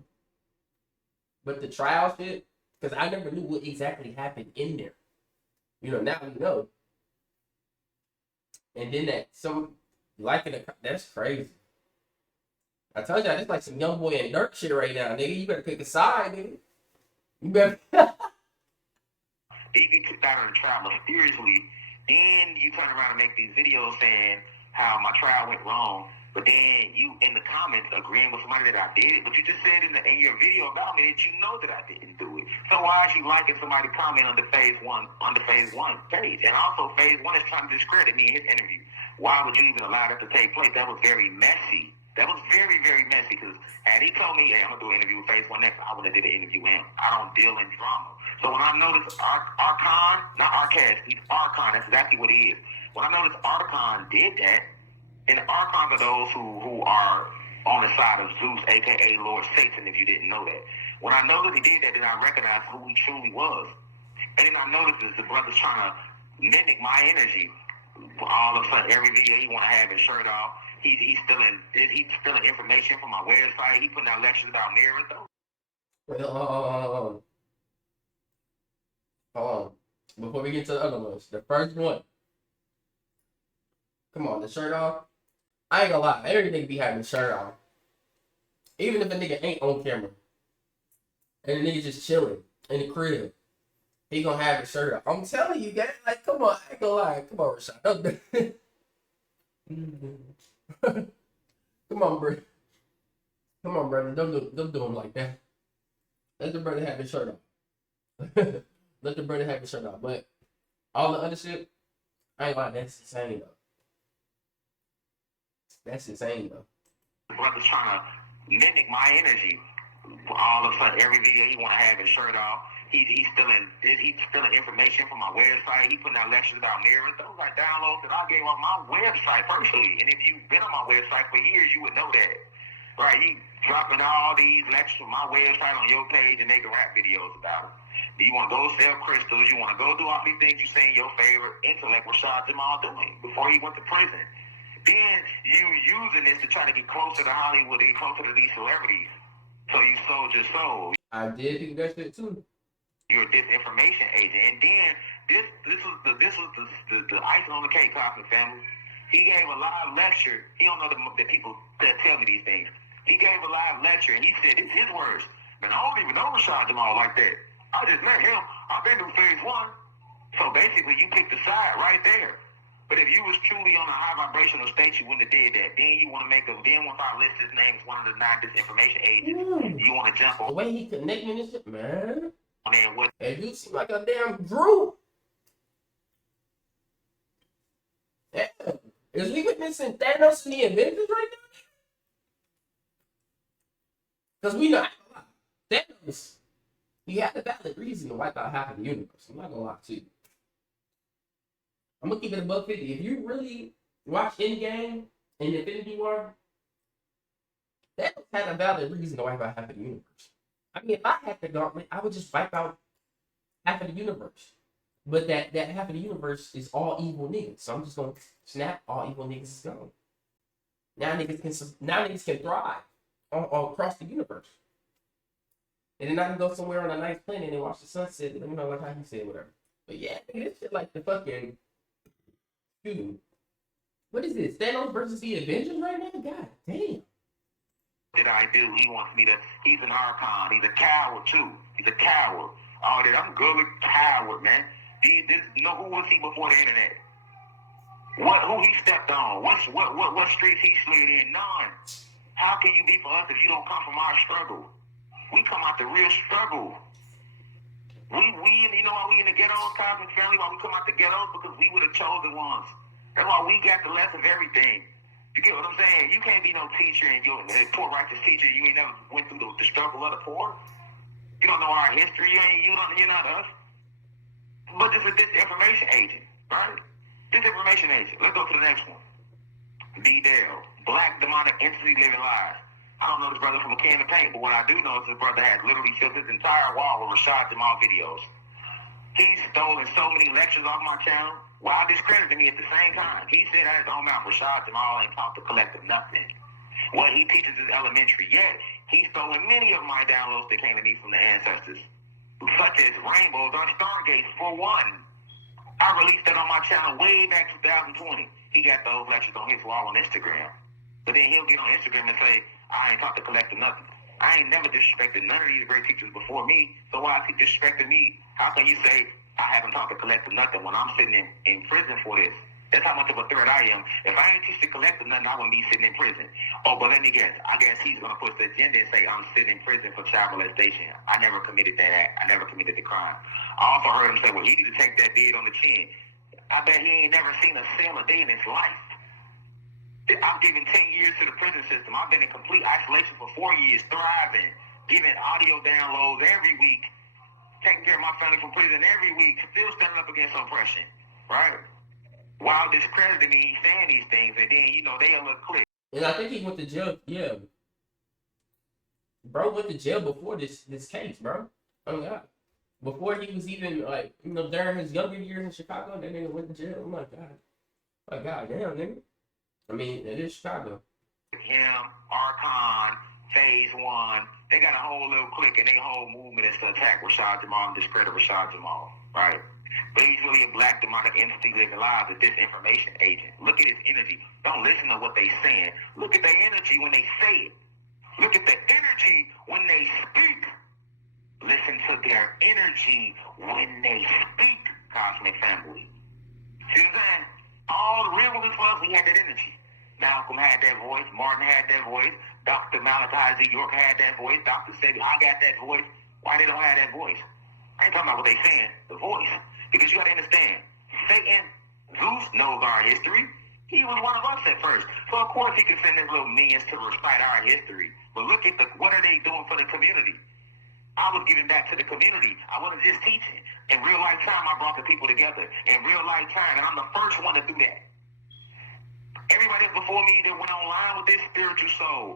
but the trial shit, because I never knew what exactly happened in there. You know, now we know. And then that's crazy. I told y'all, this like some young boy and Dirk shit right now, nigga. You better pick a side, nigga. You better. He get kicked out of the trial mysteriously. Then you turn around and make these videos saying how my trial went wrong. But then you in the comments agreeing with somebody that I did it. But you just said in your video about me that you know that I didn't do it. So why is you liking somebody comment on the phase one page? And also phase one is trying to discredit me in his interview. Why would you even allow that to take place? That was very messy. That was very, very messy, because had he told me, hey, I'm going to do an interview with phase one next, I would have did an interview with him. I don't deal in drama. So when I noticed Archon, not Arcaz, he's Archon, that's exactly what he is. When I noticed Archon did that, and the Archons are those who are on the side of Zeus, a.k.a. Lord Satan, if you didn't know that. When I noticed he did that, then I recognized who he truly was. And then I noticed that the brother's trying to mimic my energy. All of a sudden, every video he want to have his shirt off. He's stealing information from my website. He putting out lectures about mirrors, though. Hold on. Before we get to the other ones, the first one. Come on, the shirt off. I ain't gonna lie, every nigga be having the shirt off. Even if a nigga ain't on camera. And the nigga just chilling in the crib. He gonna have his shirt off. I'm telling you, guys, like, come on, I ain't gonna lie. Come on, Rashad. Come on, bro. Come on, brother. Don't do him like that. Let the brother have his shirt off. Let the brother have his shirt off. But all the other shit, I ain't lying. That's insane, though. That's insane, though. The brother's trying to mimic my energy. All of a sudden, every video he want to have his shirt off. He's stealing information from my website. He putting out lectures about mirrors. Those are downloads that I gave on my website personally. And if you've been on my website for years, you would know that. Right? He dropping all these lectures from my website on your page and making rap videos about it. You want to go sell crystals. You want to go do all these things you say in your favorite intellect Rashad Jamal doing before he went to prison. Then you using this to try to get closer to Hollywood, get closer to these celebrities. So you sold your soul. I did think that shit too. You're a disinformation agent. And then this was the icing on the cake, Cosmic family. He gave a live lecture. He don't know the people that tell me these things. He gave a live lecture and he said, it's his words. Man, I don't even know Rashad Jamal like that. I just met him. I've been through phase one. So basically you picked a side right there. But if you was truly on a high vibrational state, you wouldn't have did that. Then you want to then once I list his name as one of the 9 disinformation agents, you want to jump on. The way he connecting this shit, man. And what? And you seem like a damn Drew. Damn. Is we witnessing Thanos and the Avengers right now? Because we know Thanos He had a valid reason to wipe out half of the universe. I'm not gonna lie to you. I'm gonna keep it above 50. If you really watch Endgame and Infinity War, that had a valid reason to wipe out half of the universe. I mean, if I had the gauntlet, I would just wipe out half of the universe. But that half of the universe is all evil niggas. So I'm just gonna snap, all evil niggas is gone. Now niggas can thrive all across the universe. And then I can go somewhere on a nice planet and watch the sunset, you know, like how you said, whatever. But yeah, this shit like the fucking dude. What is this? Thanos versus the Avengers right now? God damn. Did I do? He wants me to. He's an archon. He's a coward too. He's a coward. Oh, that I'm good with coward, man. You know who was he before the internet? Who he stepped on? What streets he slid in? None. How can you be for us if you don't come from our struggle? We come out the real struggle. We you know why we in the ghettos, cosmic family? Why we come out the ghettos? Because we were the chosen ones. That's why we got the less of everything. You get what I'm saying? You can't be no teacher and you're a poor righteous teacher. You ain't never went through the struggle of the poor. You don't know our history. You're not us. But this is a disinformation agent, right? Disinformation agent. Let's go to the next one. B. Dale, black demonic entity living lies. I don't know this brother from a can of paint, but what I do know is this brother has literally filled his entire wall with Rashad Jamal videos. He's stolen so many lectures off my channel while discrediting me at the same time. He said at his own mouth, Rashad Jamal ain't taught the collective nothing. What he teaches is elementary, yet he's stolen many of my downloads that came to me from the ancestors, such as rainbows on stargates, for one. I released that on my channel way back 2020. He got those lectures on his wall on Instagram. But then he'll get on Instagram and say, I ain't taught the collective nothing. I ain't never disrespected none of these great teachers before me, so why is he disrespecting me? How can you say I haven't taught the collective nothing when I'm sitting in prison for this? That's how much of a threat I am. If I ain't teach the collective nothing, I wouldn't be sitting in prison. Oh, but let me guess. I guess he's going to push the agenda and say I'm sitting in prison for child molestation. I never committed that act. I never committed the crime. I also heard him say, well, he need to take that bid on the chin. I bet he ain't never seen a cell a day in his life. I've given 10 years to the prison system. I've been in complete isolation for 4 years, thriving, giving audio downloads every week, taking care of my family from prison every week, still standing up against oppression, right? While discrediting me, saying these things, and then, they a little click. And I think he went to jail, yeah. Bro went to jail before this case, bro. Oh, God. Before he was even, during his younger years in Chicago, that nigga went to jail. Oh, my God. My God, damn, nigga. I mean, it is Chicago. Him, Archon, Phase 1, they got a whole little clique, and their whole movement is to attack Rashad Jamal and discredit Rashad Jamal, right? But he's really a black demonic entity living live, a disinformation agent. Look at his energy. Don't listen to what they saying. Look at their energy when they say it. Look at the energy when they speak. Listen to their energy when they speak, cosmic family. See what I'm saying? All the real ones for us, we had that energy. Malcolm had that voice. Martin had that voice. Dr. Malachi Z. York had that voice. Dr. Sebi, I got that voice. Why they don't have that voice? I ain't talking about what they saying, the voice. Because you got to understand, Satan, Zeus knows our history. He was one of us at first. So, of course, he can send his little minions to recite our history. But look at what are they doing for the community? I was giving back to the community. I wasn't just teaching. In real life time, I brought the people together. In real life time, and I'm the first one to do that. Everybody before me that went online with this spiritual soul,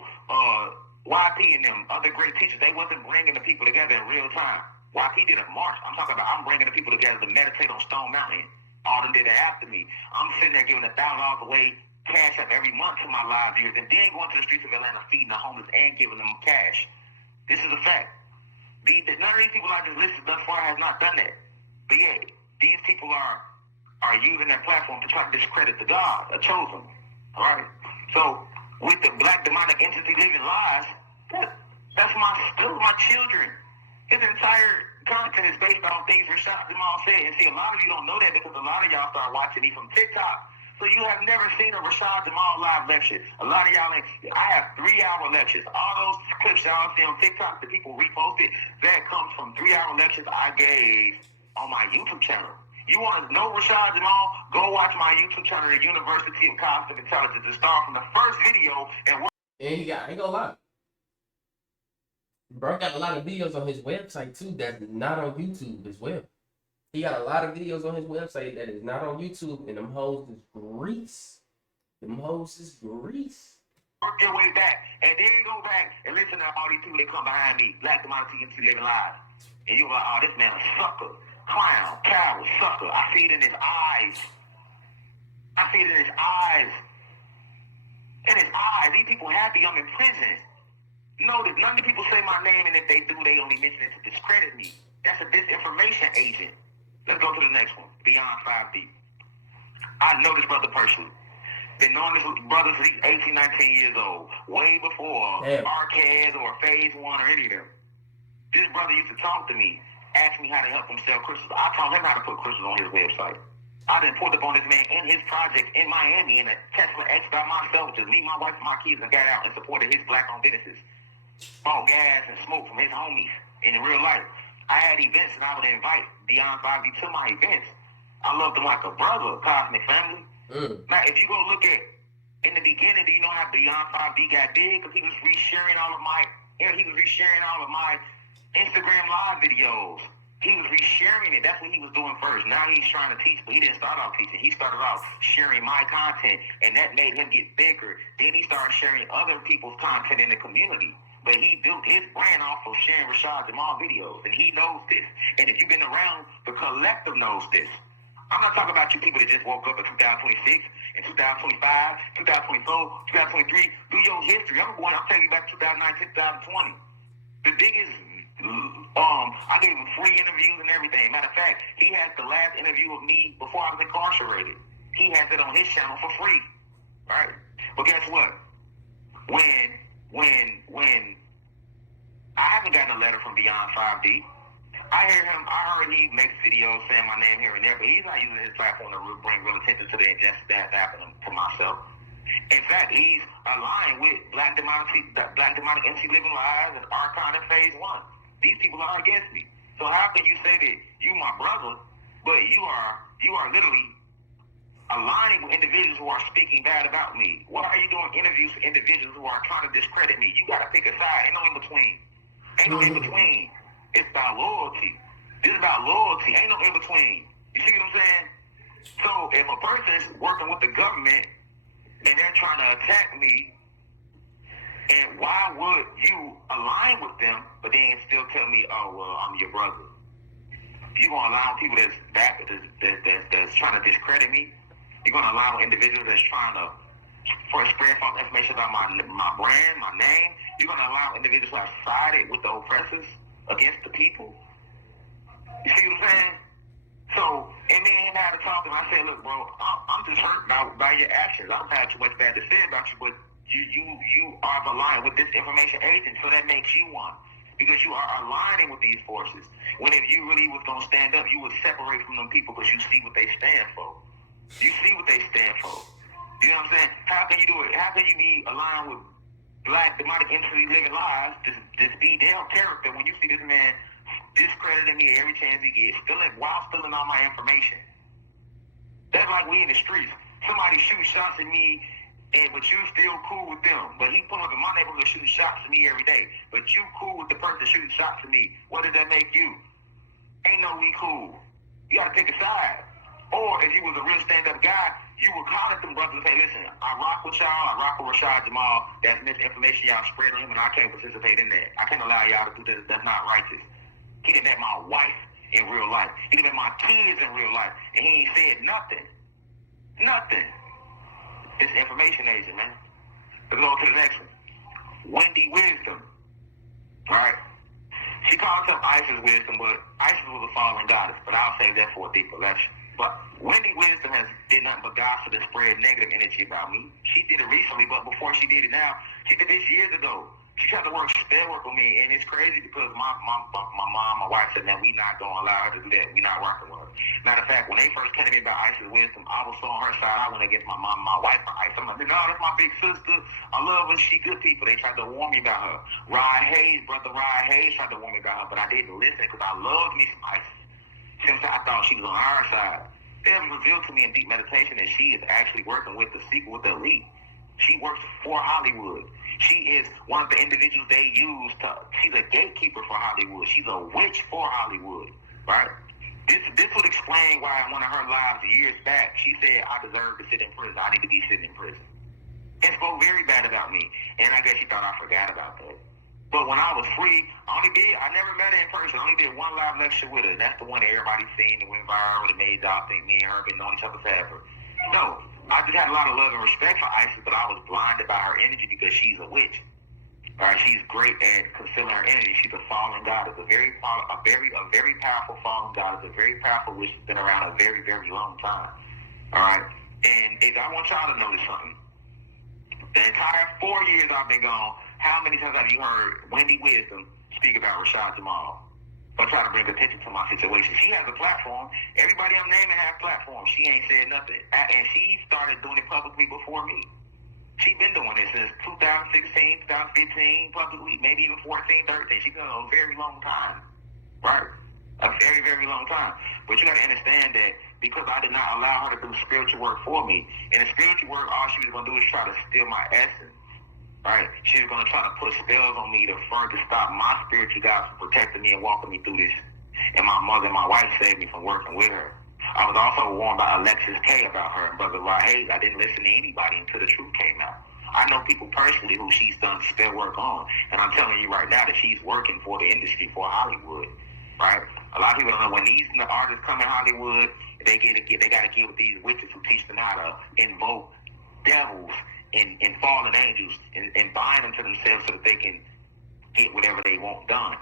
YP and them, other great teachers, they wasn't bringing the people together in real time. YP did a march. I'm talking about I'm bringing the people together to meditate on Stone Mountain. All them did it after me. I'm sitting there giving $1,000 away, cash up every month to my live viewers, and then going to the streets of Atlanta feeding the homeless and giving them cash. This is a fact. None of these people I just listed thus far has not done that. But yeah, these people are using their platform to try to discredit the God, a chosen. All right? So with the black demonic entity living lies, that's my children. His entire content is based on things Rashad Jamal said. And see, a lot of you don't know that because a lot of y'all start watching me from TikTok. So you have never seen a Rashad Jamal live lecture. A lot of y'all, I have 3-hour lectures. All those clips y'all see on TikTok that people reposted, that comes from 3-hour lectures I gave on my YouTube channel. You want to know Rashad Jamal? Go watch my YouTube channel, the University of Cosmic Intelligence, and start from the first video. And he got, I ain't gonna lie. Bro got a lot of videos on his website too that's not on YouTube as well. He got a lot of videos on his website that is not on YouTube, and them hoes is grease. Them hoes is grease. Work your way back, and then go back and listen to all these people that come behind me, Black Democracy MC Living Lives. And you're like, oh, this man a sucker, clown, coward, sucker. I see it in his eyes. I see it in his eyes. In his eyes. These people happy I'm in prison. Notice, none of the people say my name, and if they do, they only mention it to discredit me. That's a disinformation agent. Let's go to the next one. Beyond 5D. I know this brother personally. Been knowing this brother since he's 18, 19 years old. Way before Arcades or Phase 1 or any of them. This brother used to talk to me, ask me how to help him sell crystals. I taught him how to put crystals on his website. I done pulled up on this man in his project in Miami in a Tesla X by myself, just me, my wife, and my kids, and got out and supported his black-owned businesses. Bought gas and smoke from his homies in real life. I had events and I would invite Beyond 5D to my events. I loved him like a brother, Cosmic Family. Now, if you go look at, in the beginning, do you know how Beyond 5D got big? Because he was resharing all of my Instagram live videos. He was resharing it. That's what he was doing first. Now he's trying to teach, but he didn't start off teaching. He started off sharing my content, and that made him get bigger. Then he started sharing other people's content in the community. But he built his brand off of sharing Rashad Jamal videos, and he knows this. And if you've been around, the collective knows this. I'm not talking about you people that just woke up in 2026, in 2025, 2024, 2023. Do your history. I'm telling you about 2019, 2020. The biggest, I gave him free interviews and everything. Matter of fact, he had the last interview of me before I was incarcerated. He has it on his channel for free. Right? But guess what? When I haven't gotten a letter from Beyond 5D, I heard he makes videos saying my name here and there, but he's not using his platform to bring real attention to the injustice that's happening to myself. In fact, he's aligned with Black Demonic MC Living Lives and Archon in Phase 1. These people are against me. So how can you say that you my brother, but you are literally aligning with individuals who are speaking bad about me? Why are you doing interviews with individuals who are trying to discredit me? You got to pick a side. Ain't no in between. Ain't no in between. It's about loyalty. This is about loyalty. Ain't no in between. You see what I'm saying? So if a person is working with the government and they're trying to attack me, and why would you align with them, but then still tell me, oh, well, I'm your brother? You're going to allow people that's trying to discredit me? You're going to allow individuals that's trying to spread false information about my brand, my name? You're going to allow individuals who have sided with the oppressors against the people? You see what I'm saying? So, and me and him had a talk, and I said, look, bro, I'm just hurt by your actions. I don't have too much bad to say about you, but you are aligned with this information agent, so that makes you one. Because you are aligning with these forces. When if you really was going to stand up, you would separate from them people because you see what they stand for. You see what they stand for. You know what I'm saying? How can you do it? How can you be aligned with Black Demonic MC Living Lives, just be damn character when you see this man discrediting me every chance he gets, while stealing all my information? That's like we in the streets. Somebody shoots shots at me, but you still cool with them. But he pull up in my neighborhood shooting shots at me every day. But you cool with the person shooting shots at me. What does that make you? Ain't no we cool. You gotta pick a side. Or if you was a real stand-up guy, you would call at them brothers and say, listen, I rock with y'all, I rock with Rashad Jamal, that's misinformation y'all spread on him, and I can't participate in that. I can't allow y'all to do that. That's not righteous. He done met my wife in real life. He done met my kids in real life, and he ain't said nothing. Nothing. It's information agent, man. Let's go to the next one. Wendy Wisdom. All right? She calls herself Isis Wisdom, but Isis was a fallen goddess, but I'll save that for a deeper lecture. But Wendy Wisdom has did nothing but gossip to spread negative energy about me. She did it recently, but before she did it now, she did this years ago. She tried to spell work with me, and it's crazy because my mom, my wife said, man, we not going to allow her to do that. We not working with her. Matter of fact, when they first came to me about Isis Wisdom, I was on her side. I went against my mom, my wife for Isis. I'm like, no, that's my big sister. I love her. She good people. They tried to warn me about her. Brother Rod Hayes tried to warn me about her, but I didn't listen because I loved me some Isis. Since I thought she was on our side. Then revealed to me in deep meditation that she is actually working with the elite. She works for Hollywood. She is one of the individuals they use she's a gatekeeper for Hollywood. She's a witch for Hollywood, right? This would explain why in one of her lives years back, she said, I deserve to sit in prison. I need to be sitting in prison. And spoke very bad about me. And I guess she thought I forgot about that. But when I was free, I never met her in person. I only did one live lecture with her. That's the one that everybody's seen that went viral, that made y'all think me and her been knowing each other forever. No, I just had a lot of love and respect for Isis, but I was blinded by her energy because she's a witch. All right, she's great at concealing her energy. She's a fallen goddess, a very powerful fallen goddess, a very powerful witch that's been around a very, very long time. All right, and if I want y'all to notice something, the entire 4 years I've been gone, how many times have you heard Wendy Wisdom speak about Rashad Jamal or try to bring attention to my situation? She has a platform. Everybody I'm naming has platforms. She ain't said nothing. And she started doing it publicly before me. She's been doing this since 2016, 2015, publicly, maybe even 14, 13. She's been a very long time, right? A very, very long time. But you got to understand that because I did not allow her to do spiritual work for me, and the spiritual work, all she was going to do is try to steal my essence. Right? She was going to try to put spells on me to further stop my spiritual God from protecting me and walking me through this. And my mother and my wife saved me from working with her. I was also warned by Alexis K about her and Brother Hayes. I didn't listen to anybody until the truth came out. I know people personally who she's done spell work on. And I'm telling you right now that she's working for the industry, for Hollywood. Right? A lot of people don't know when these artists come in Hollywood, they got to get with these witches who teach them how to invoke devils and fallen angels and bind them to themselves so that they can get whatever they want done.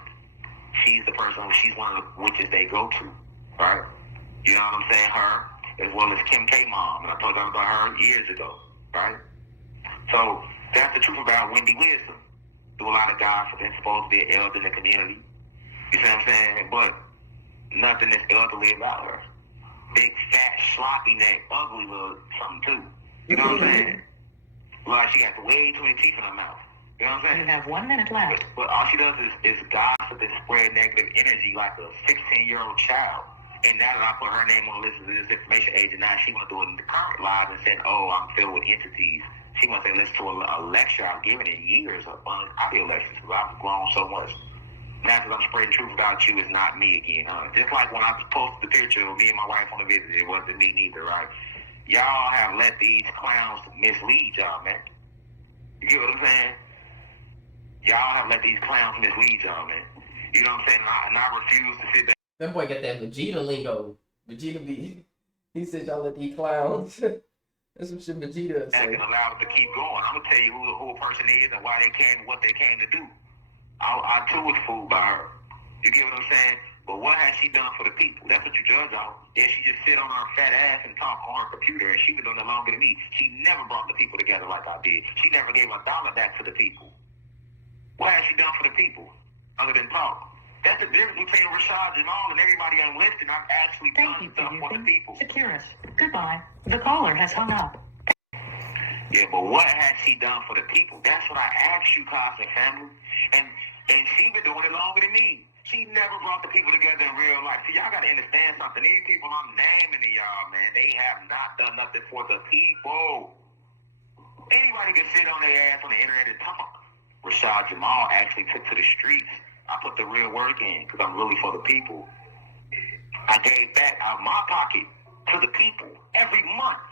She's the person, she's one of the witches they go to, right? You know what I'm saying? Her, as well as Kim K Mom, and I told you about her years ago, right? So that's the truth about Wendy Wisdom. Do a lot of gossip and supposed to be an elder in the community. You see what I'm saying? But nothing is elderly about her. Big, fat, sloppy neck, ugly little something too. You know what I'm saying? Like she got way too many teeth in her mouth. You know what I'm saying? You have 1 minute left. But all she does is gossip and spread negative energy like a 16-year-old child. And now that I put her name on the list of this information agent, now she want to do it in the current live and saying, oh, I'm filled with entities. She want to say, listen to a lecture I've given in years of audio lectures because I've grown so much. Now that I'm spreading truth about you, it's not me again, huh? Just like when I posted the picture of me and my wife on the visit, it wasn't me neither, right? Y'all have let these clowns mislead y'all, man. You get what I'm saying? Y'all have let these clowns mislead y'all, man. You know what I'm saying? And I refuse to sit back. That boy got that Vegeta lingo. Vegeta be. He said y'all let these clowns. That's some shit Vegeta And say. allow it to keep going. I'm gonna tell you who a person is and why they came, what they came to do. I too was fooled by her. You get what I'm saying? But what has she done for the people? That's what you judge on. Yeah, she just sit on her fat ass and talk on her computer, and she been doing it longer than me. She never brought the people together like I did. She never gave $1 back to the people. What has she done for the people other than talk? That's the difference between Rashad, Jamal, and everybody I'm listing. I've actually Thank done you stuff for the people. Securus. Goodbye. The caller has hung up. Yeah, but what has she done for the people? That's what I asked you, Cosmic Family. And she been doing it longer than me. She never brought the people together in real life. See, y'all got to understand something. These people I'm naming to y'all, man, they have not done nothing for the people. Anybody can sit on their ass on the internet and talk. Rashad Jamal actually took to the streets. I put the real work in because I'm really for the people. I gave back out of my pocket to the people every month.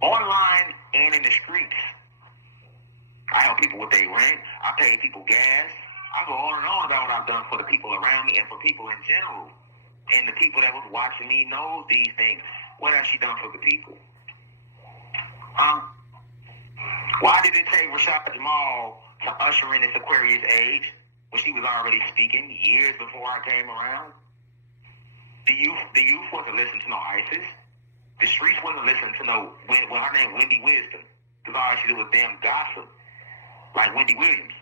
Online and in the streets. I help people with their rent. I pay people gas. I go on and on about what I've done for the people around me and for people in general. And the people that was watching me knows these things. What has she done for the people? Huh? Why did it take Rashad Jamal to usher in this Aquarius age when she was already speaking years before I came around? The youth wasn't listening to no ISIS. The streets wasn't listening to no, her name Wendy Wisdom. Because all she did was damn gossip. Like Wendy Williams.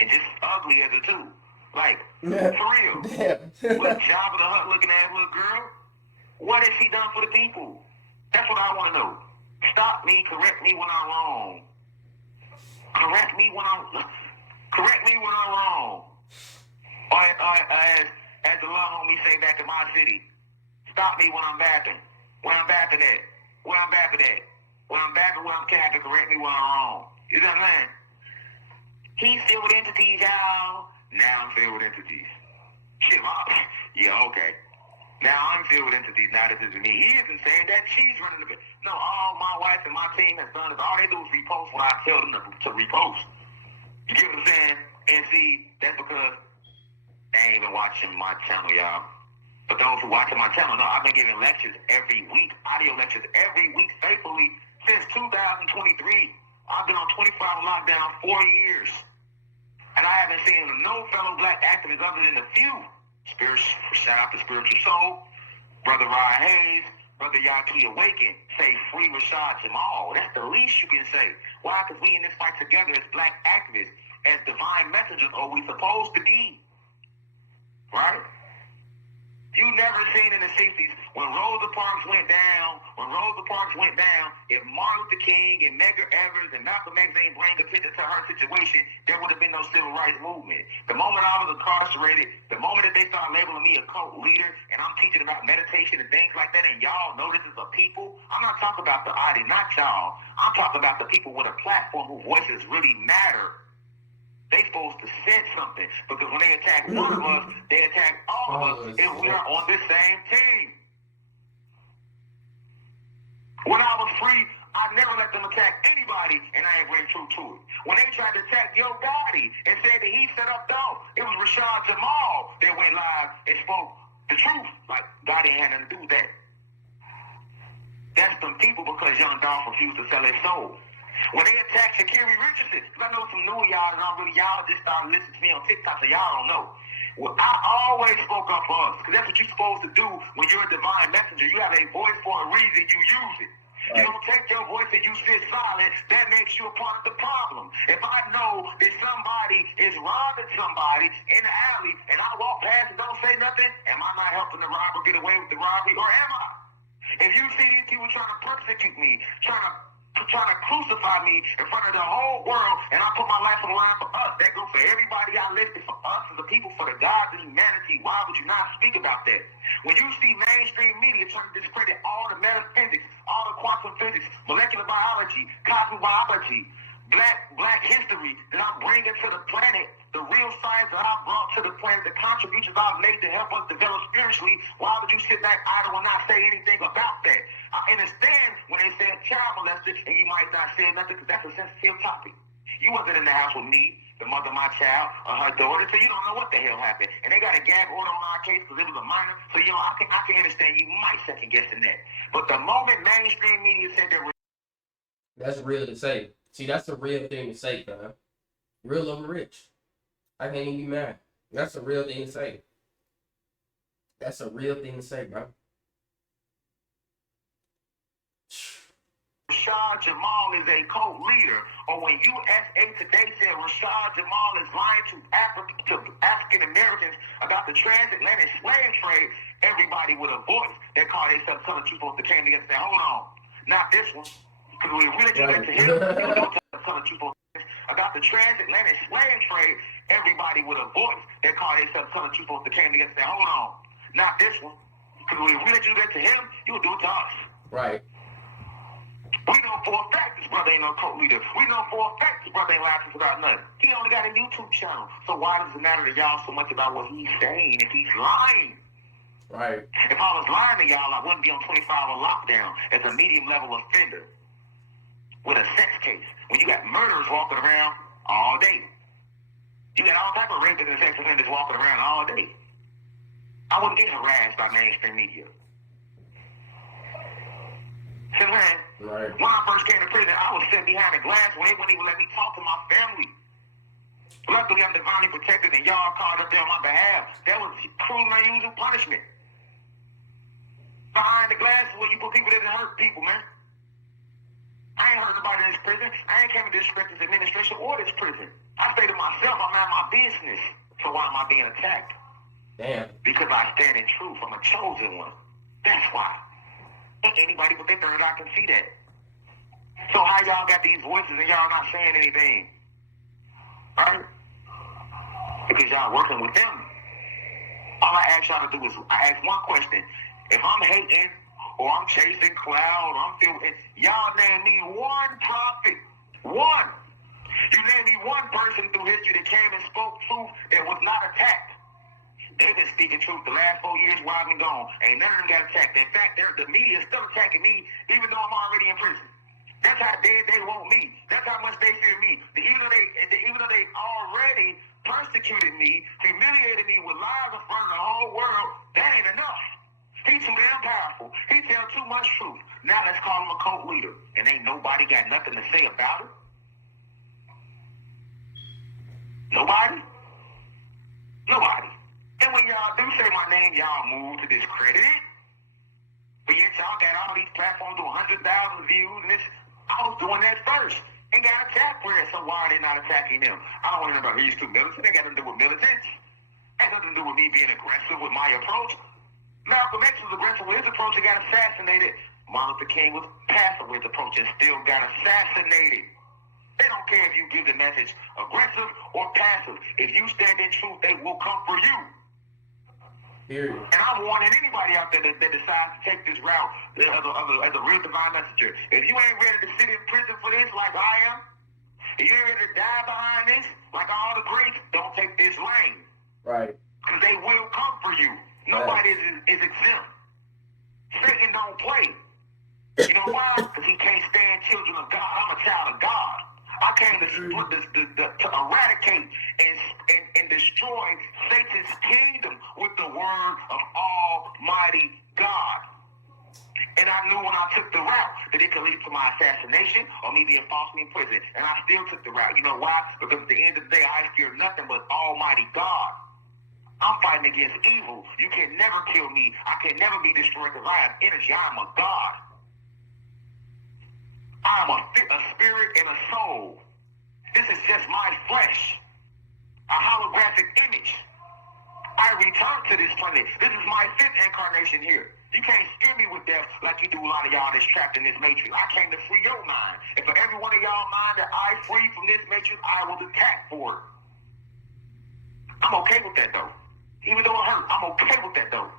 And just ugly as her too. Like, for real. With Jabba the Hutt looking ass little girl. What has she done for the people? That's what I want to know. Stop me, correct me when I'm wrong. Correct me when I'm wrong. Or as the little homie say back in my city, stop me when I'm bapping. Where I'm bapping at. when I'm back or when I'm capping, correct me when I'm wrong. You know what I'm saying? He's filled with entities, y'all. Now I'm filled with entities. Shit, yeah, okay. Now I'm filled with entities. Now this is me. He isn't saying that she's running the bit. No, all my wife and my team has done is all they do is repost what I tell them to repost. You get what I'm saying? And see, that's because they ain't even watching my channel, y'all. But those who watching my channel know I've been giving lectures every week, audio lectures every week, faithfully since 2023. I've been on 25 lockdown 4 years. And I haven't seen no fellow black activists other than a few. Shout out to Spiritual Soul, Brother Ryan Hayes, Brother Yaki Awaken, say free Rashad Jamal. That's the least you can say. Why? Because we in this fight together as black activists, as divine messengers, are we supposed to be. Right? You never seen in the 60s when Rosa Parks went down, if Martin Luther King and Medgar Evers and Malcolm X ain't bring attention to her situation, there would have been no civil rights movement. The moment I was incarcerated, the moment that they started labeling me a cult leader and I'm teaching about meditation and things like that, and y'all know this is a people, I'm not talking about the audience, not y'all. I'm talking about the people with a platform whose voices really matter. They supposed to sense something because when they attack one of us, they attack all of us, and we are on the same team. When I was free, I never let them attack anybody, and I ain't bring truth to it. When they tried to attack Yo Gotti and said that he set up Dolph, it was Rashad Jamal that went live and spoke the truth. Like, Gotti ain't had nothing to do with that. That's some people because young Dolph refused to sell his soul. When they attacked Sha'Carri Richardson, because I know some new y'all that don't really, y'all just started listening to me on TikTok, so y'all don't know. Well, I always spoke up for us, because that's what you're supposed to do when you're a divine messenger. You have a voice for a reason, you use it. Right. You don't take your voice and you sit silent, that makes you a part of the problem. If I know that somebody is robbing somebody in the alley, and I walk past and don't say nothing, am I not helping the robber get away with the robbery, or am I? If you see these people trying to persecute me, trying to crucify me in front of the whole world, and I put my life on the line for us, that goes for everybody I listed, for us as a people, for the gods and humanity, why would you not speak about that? When you see mainstream media trying to discredit all the metaphysics, all the quantum physics, molecular biology, cosmic biology, black history that I'm bringing to the planet, the real science that I brought to the planet, the contributions I've made to help us develop spiritually, why would you sit back idle and not say anything about that? I understand when they say child molested and you might not say nothing because that's a sensitive topic. You wasn't in the house with me, the mother of my child, or her daughter, so you don't know what the hell happened. And they got a gag order on our case because it was a minor, so you know, I can understand you might second guess in that. But the moment mainstream media said there was... That's real to say. See, that's a real thing to say, man. Real over rich. I can't even be mad. That's a real thing to say. That's a real thing to say, bro. Rashad Jamal is a cult leader, or when USA Today said Rashad Jamal is lying to African Americans about the transatlantic slave trade, everybody with a voice that called themselves Southern Truth supposed to came together and said, hold on, not this one. Because we really do that to him, Southern Truth about the transatlantic slave trade, everybody with a voice that called themselves Southern Truth supposed to came together and said, hold on, not this one. Because we really do that to him, you will do it to us. Right. We know for a fact this brother ain't no cult leader. We know for a fact this brother ain't lying to us about nothing. He only got a YouTube channel. So why does it matter to y'all so much about what he's saying if he's lying? Right. If I was lying to y'all, I wouldn't be on 25-hour lockdown as a medium level offender with a sex case. When you got murderers walking around all day. You got all type of rapists and sex offenders walking around all day. I wouldn't get harassed by mainstream media. See what I'm saying? Right. When I first came to prison, I was sitting behind the glass when they wouldn't even let me talk to my family. Luckily, I'm divinely protected, and y'all called up there on my behalf. That was cruel and unusual punishment. Behind the glass is where you put people that hurt people, man. I ain't hurt nobody in this prison. I ain't came to disrespect this administration or this prison. I say to myself, I'm out of my business. So why am I being attacked? Damn. Because I stand in truth. I'm a chosen one. That's why. Anybody with their third eye can see that. So how y'all got these voices and y'all not saying anything? Right? Because y'all working with them. All I ask y'all to do is, I ask one question. If I'm hating or I'm chasing cloud, or I'm feeling. Y'all name me one prophet. One. You name me one person through history that came and spoke truth that was not attacked. They've been speaking truth the last 4 years while I've been gone. Ain't none of them got attacked. In fact, the media is still attacking me, even though I'm already in prison. That's how dead they want me. That's how much they fear me. Even though they already persecuted me, humiliated me with lies in front of the whole world, that ain't enough. He's too damn powerful. He tells too much truth. Now let's call him a cult leader. And ain't nobody got nothing to say about it. Nobody? Nobody. And when y'all do say my name, y'all move to discredit it. But yet y'all got all these platforms doing 100,000 views, and I was doing that first and got attacked for it. So why are they not attacking them? I don't want to know about these two militants. They got nothing to do with militants. That nothing to do with me being aggressive with my approach. Malcolm X was aggressive with his approach and got assassinated. Martin Luther King was passive with his approach and still got assassinated. They don't care if you give the message aggressive or passive. If you stand in truth, they will come for you. Period. And I'm warning anybody out there that decides to take this route as a real divine messenger. If you ain't ready to sit in prison for this like I am, if you ain't ready to die behind this like all the greats, don't take this lane. Right. Because they will come for you. Nobody is exempt. Satan don't play. You know why? Because he can't stand children of God. I'm a child of God. I came to eradicate and destroy Satan's kingdom with the word of Almighty God. And I knew when I took the route that it could lead to my assassination or me being falsely in prison. And I still took the route. You know why? Because at the end of the day, I fear nothing but Almighty God. I'm fighting against evil. You can never kill me. I can never be destroyed because I have energy. I am a God. I am a spirit and a soul. This is just my flesh, a holographic image. I return to this planet. This is my 5th incarnation here. You can't scare me with death like you do a lot of y'all that's trapped in this matrix. I came to free your mind. And for every one of y'all mind that I free from this matrix, I was attacked for it. I'm okay with that though. Even though it hurt, I'm okay with that though.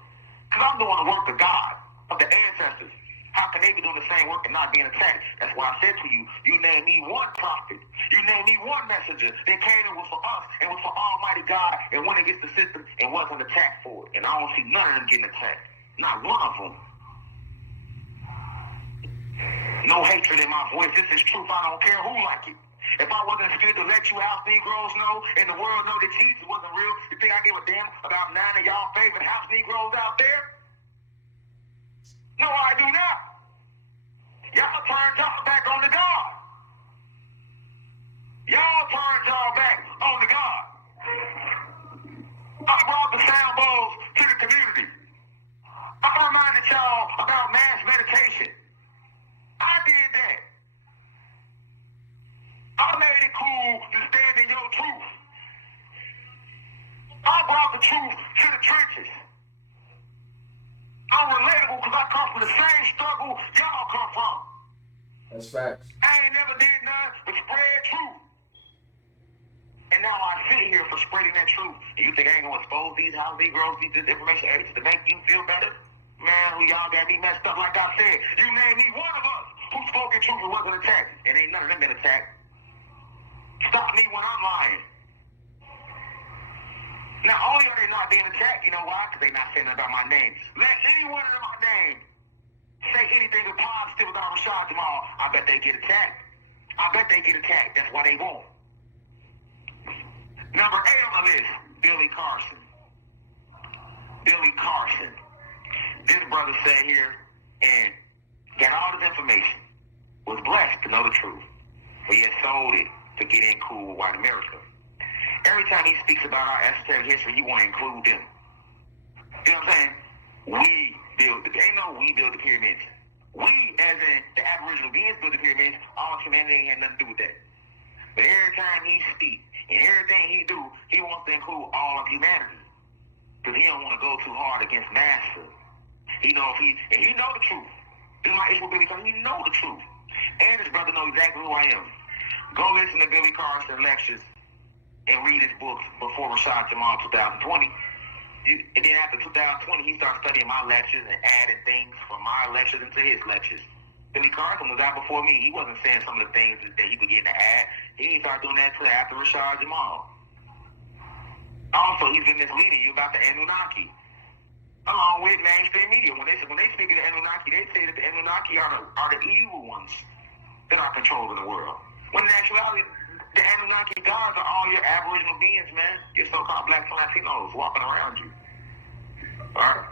Because I'm doing the work of God, of the ancestors. How can they be doing the same work and not being attacked? That's why I said to you, you name me one prophet. You name me one messenger that came and was for us and was for Almighty God and went against the system and wasn't attacked for it. And I don't see none of them getting attacked. Not one of them. No hatred in my voice. This is truth. I don't care who like it. If I wasn't scared to let you house Negroes know and the world know that Jesus wasn't real, you think I give a damn about 9 of y'all favorite house Negroes out there? No, I do not. Y'all turned y'all back on the God. Y'all turned y'all back on the God. I brought the sound bowls to the community. I reminded y'all about mass meditation. I did that. I made it cool to stand in your truth. I brought the truth to the trenches. I'm relatable because I come from the same struggle y'all come from. That's facts. I ain't never did nothing but spread truth. And now I sit here for spreading that truth. And you think I ain't gonna expose these house Negroes, this information aids to make you feel better? Man, who y'all got me messed up like I said. You name me one of us who spoke in truth and wasn't attacked. And ain't none of them been attacked. Stop me when I'm lying. Not only are they not being attacked, you know why? Because they're not saying about my name. Let any one of them my name say anything positive about Rashad Jamal, I bet they get attacked. I bet they get attacked. That's why they won't. Number 8 on the list, Billy Carson. Billy Carson. This brother sat here and got all this information, was blessed to know the truth, but yet sold it to get in cool with white America. Every time he speaks about our esoteric history, you want to include them. You know what I'm saying? Ain't no we build the pyramids. We, as in the Aboriginal beings, build the pyramids. All humanity ain't had nothing to do with that. But every time he speaks and everything he do, he wants to include all of humanity. Because he don't want to go too hard against master. He know he know the truth. This is my issue with Billy Carson. He know the truth. And his brother know exactly who I am. Go listen to Billy Carson lectures and read his books before Rashad Jamal 2020. And then after 2020, he started studying my lectures and adding things from my lectures into his lectures. Billy Carson was out before me. He wasn't saying some of the things that he began to add. He didn't start doing that until after Rashad Jamal. Also, he's been misleading you about the Anunnaki, along with mainstream media. When they speak of the Anunnaki, they say that the Anunnaki are the evil ones that are controlling the world. When in actuality, the Anunnaki gods are all your aboriginal beings, man. Your so-called blacks and Latinos walking around you. All right?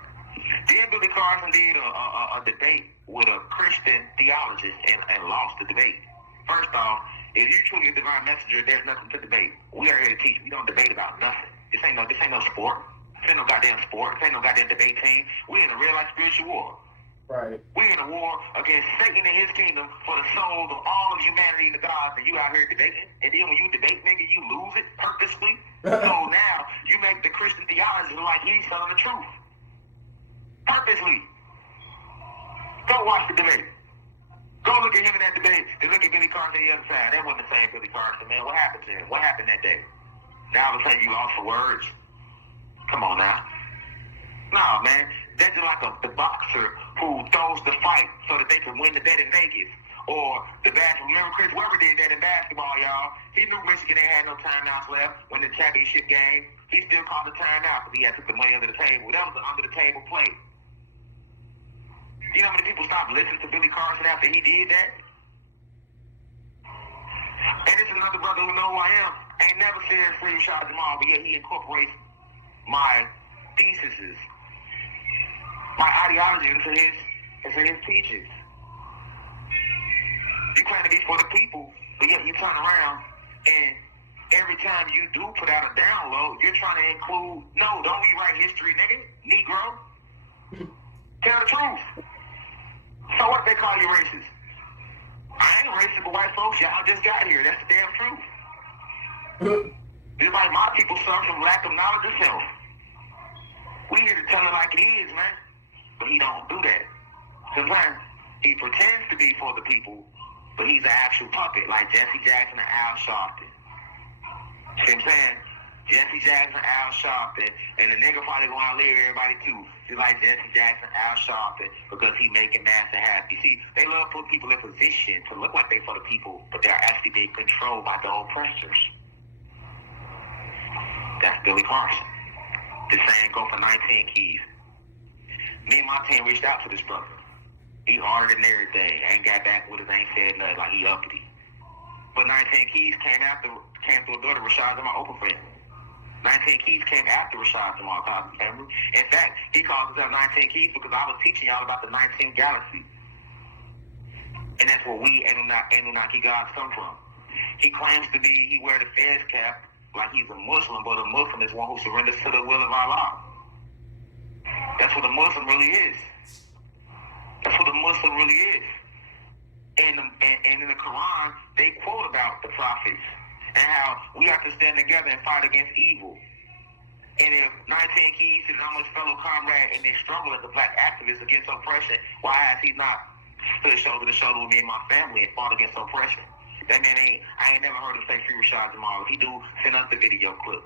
Then Billy Carson did a debate with a Christian theologist and lost the debate. First off, if you truly a divine messenger, there's nothing to debate. We are here to teach. We don't debate about nothing. This ain't no sport. This ain't no goddamn sport. This ain't no goddamn debate team. We in a real life spiritual war. Right. We're in a war against Satan and his kingdom for the souls of all of humanity and the gods, and you out here debating. And then when you debate, nigga, you lose it purposely. So now you make the Christian theology look like he's telling the truth. Purposely. Go watch the debate. Go look at him in that debate and look at Billy Carson on the other side. That wasn't the same Billy Carson, man. What happened to him? What happened that day? Now all of a sudden you lost for words? Come on now. No, man. That's just like the boxer who throws the fight so that they can win the bet in Vegas. Or the basketball. Remember Chris Webber did that in basketball, y'all. He knew Michigan ain't had no timeouts left when the championship game. He still called the timeout because he had took the money under the table. That was an under-the-table play. You know how many people stopped listening to Billy Carson after he did that? And this is another brother who know who I am. Ain't never said free Rashad Jamal, but yet he incorporates my theses, my ideology into his teachings. You claim to be for the people, but yet you turn around and every time you do put out a download, you're trying to include, no, don't rewrite history, nigga, Negro. Tell the truth. So what if they call you racist? I ain't racist, but white folks, y'all just got here. That's the damn truth. Just like my people suffer from lack of knowledge of self. We here to tell it like it is, man. But he don't do that. Sometimes he pretends to be for the people, but he's an actual puppet, like Jesse Jackson and Al Sharpton. See what I'm saying? Jesse Jackson, Al Sharpton, and the nigga probably going to live everybody too. Just like Jesse Jackson, Al Sharpton, because he making master happy. See, they love to put people in position to look like they for the people, but they're actually being controlled by the oppressors. That's Billy Carson. The saying go for 19 keys. Me and my team reached out to this brother. He ordered and everything. Ain't got back with us, ain't said nothing, like he uppity. But 19 keys came through a door to Rashad Jamal open for him. 19 Keys came after Rashad Jamal Cosby's family. In fact, he calls himself 19 Keys because I was teaching y'all about the 19th galaxy. And that's where we Anunnaki gods come from. He claims to be, he wear the fez cap like he's a Muslim, but a Muslim is one who surrenders to the will of Allah. That's what a Muslim really is. That's what a Muslim really is. And in the Quran, they quote about the prophets and how we have to stand together and fight against evil. And if 19 Keys is I'm his fellow comrade in this struggle as a black activist against oppression, why has he not stood shoulder to shoulder with me and my family and fought against oppression? That man I ain't never heard him say free Rashad Jamal. If he do, send us the video clip.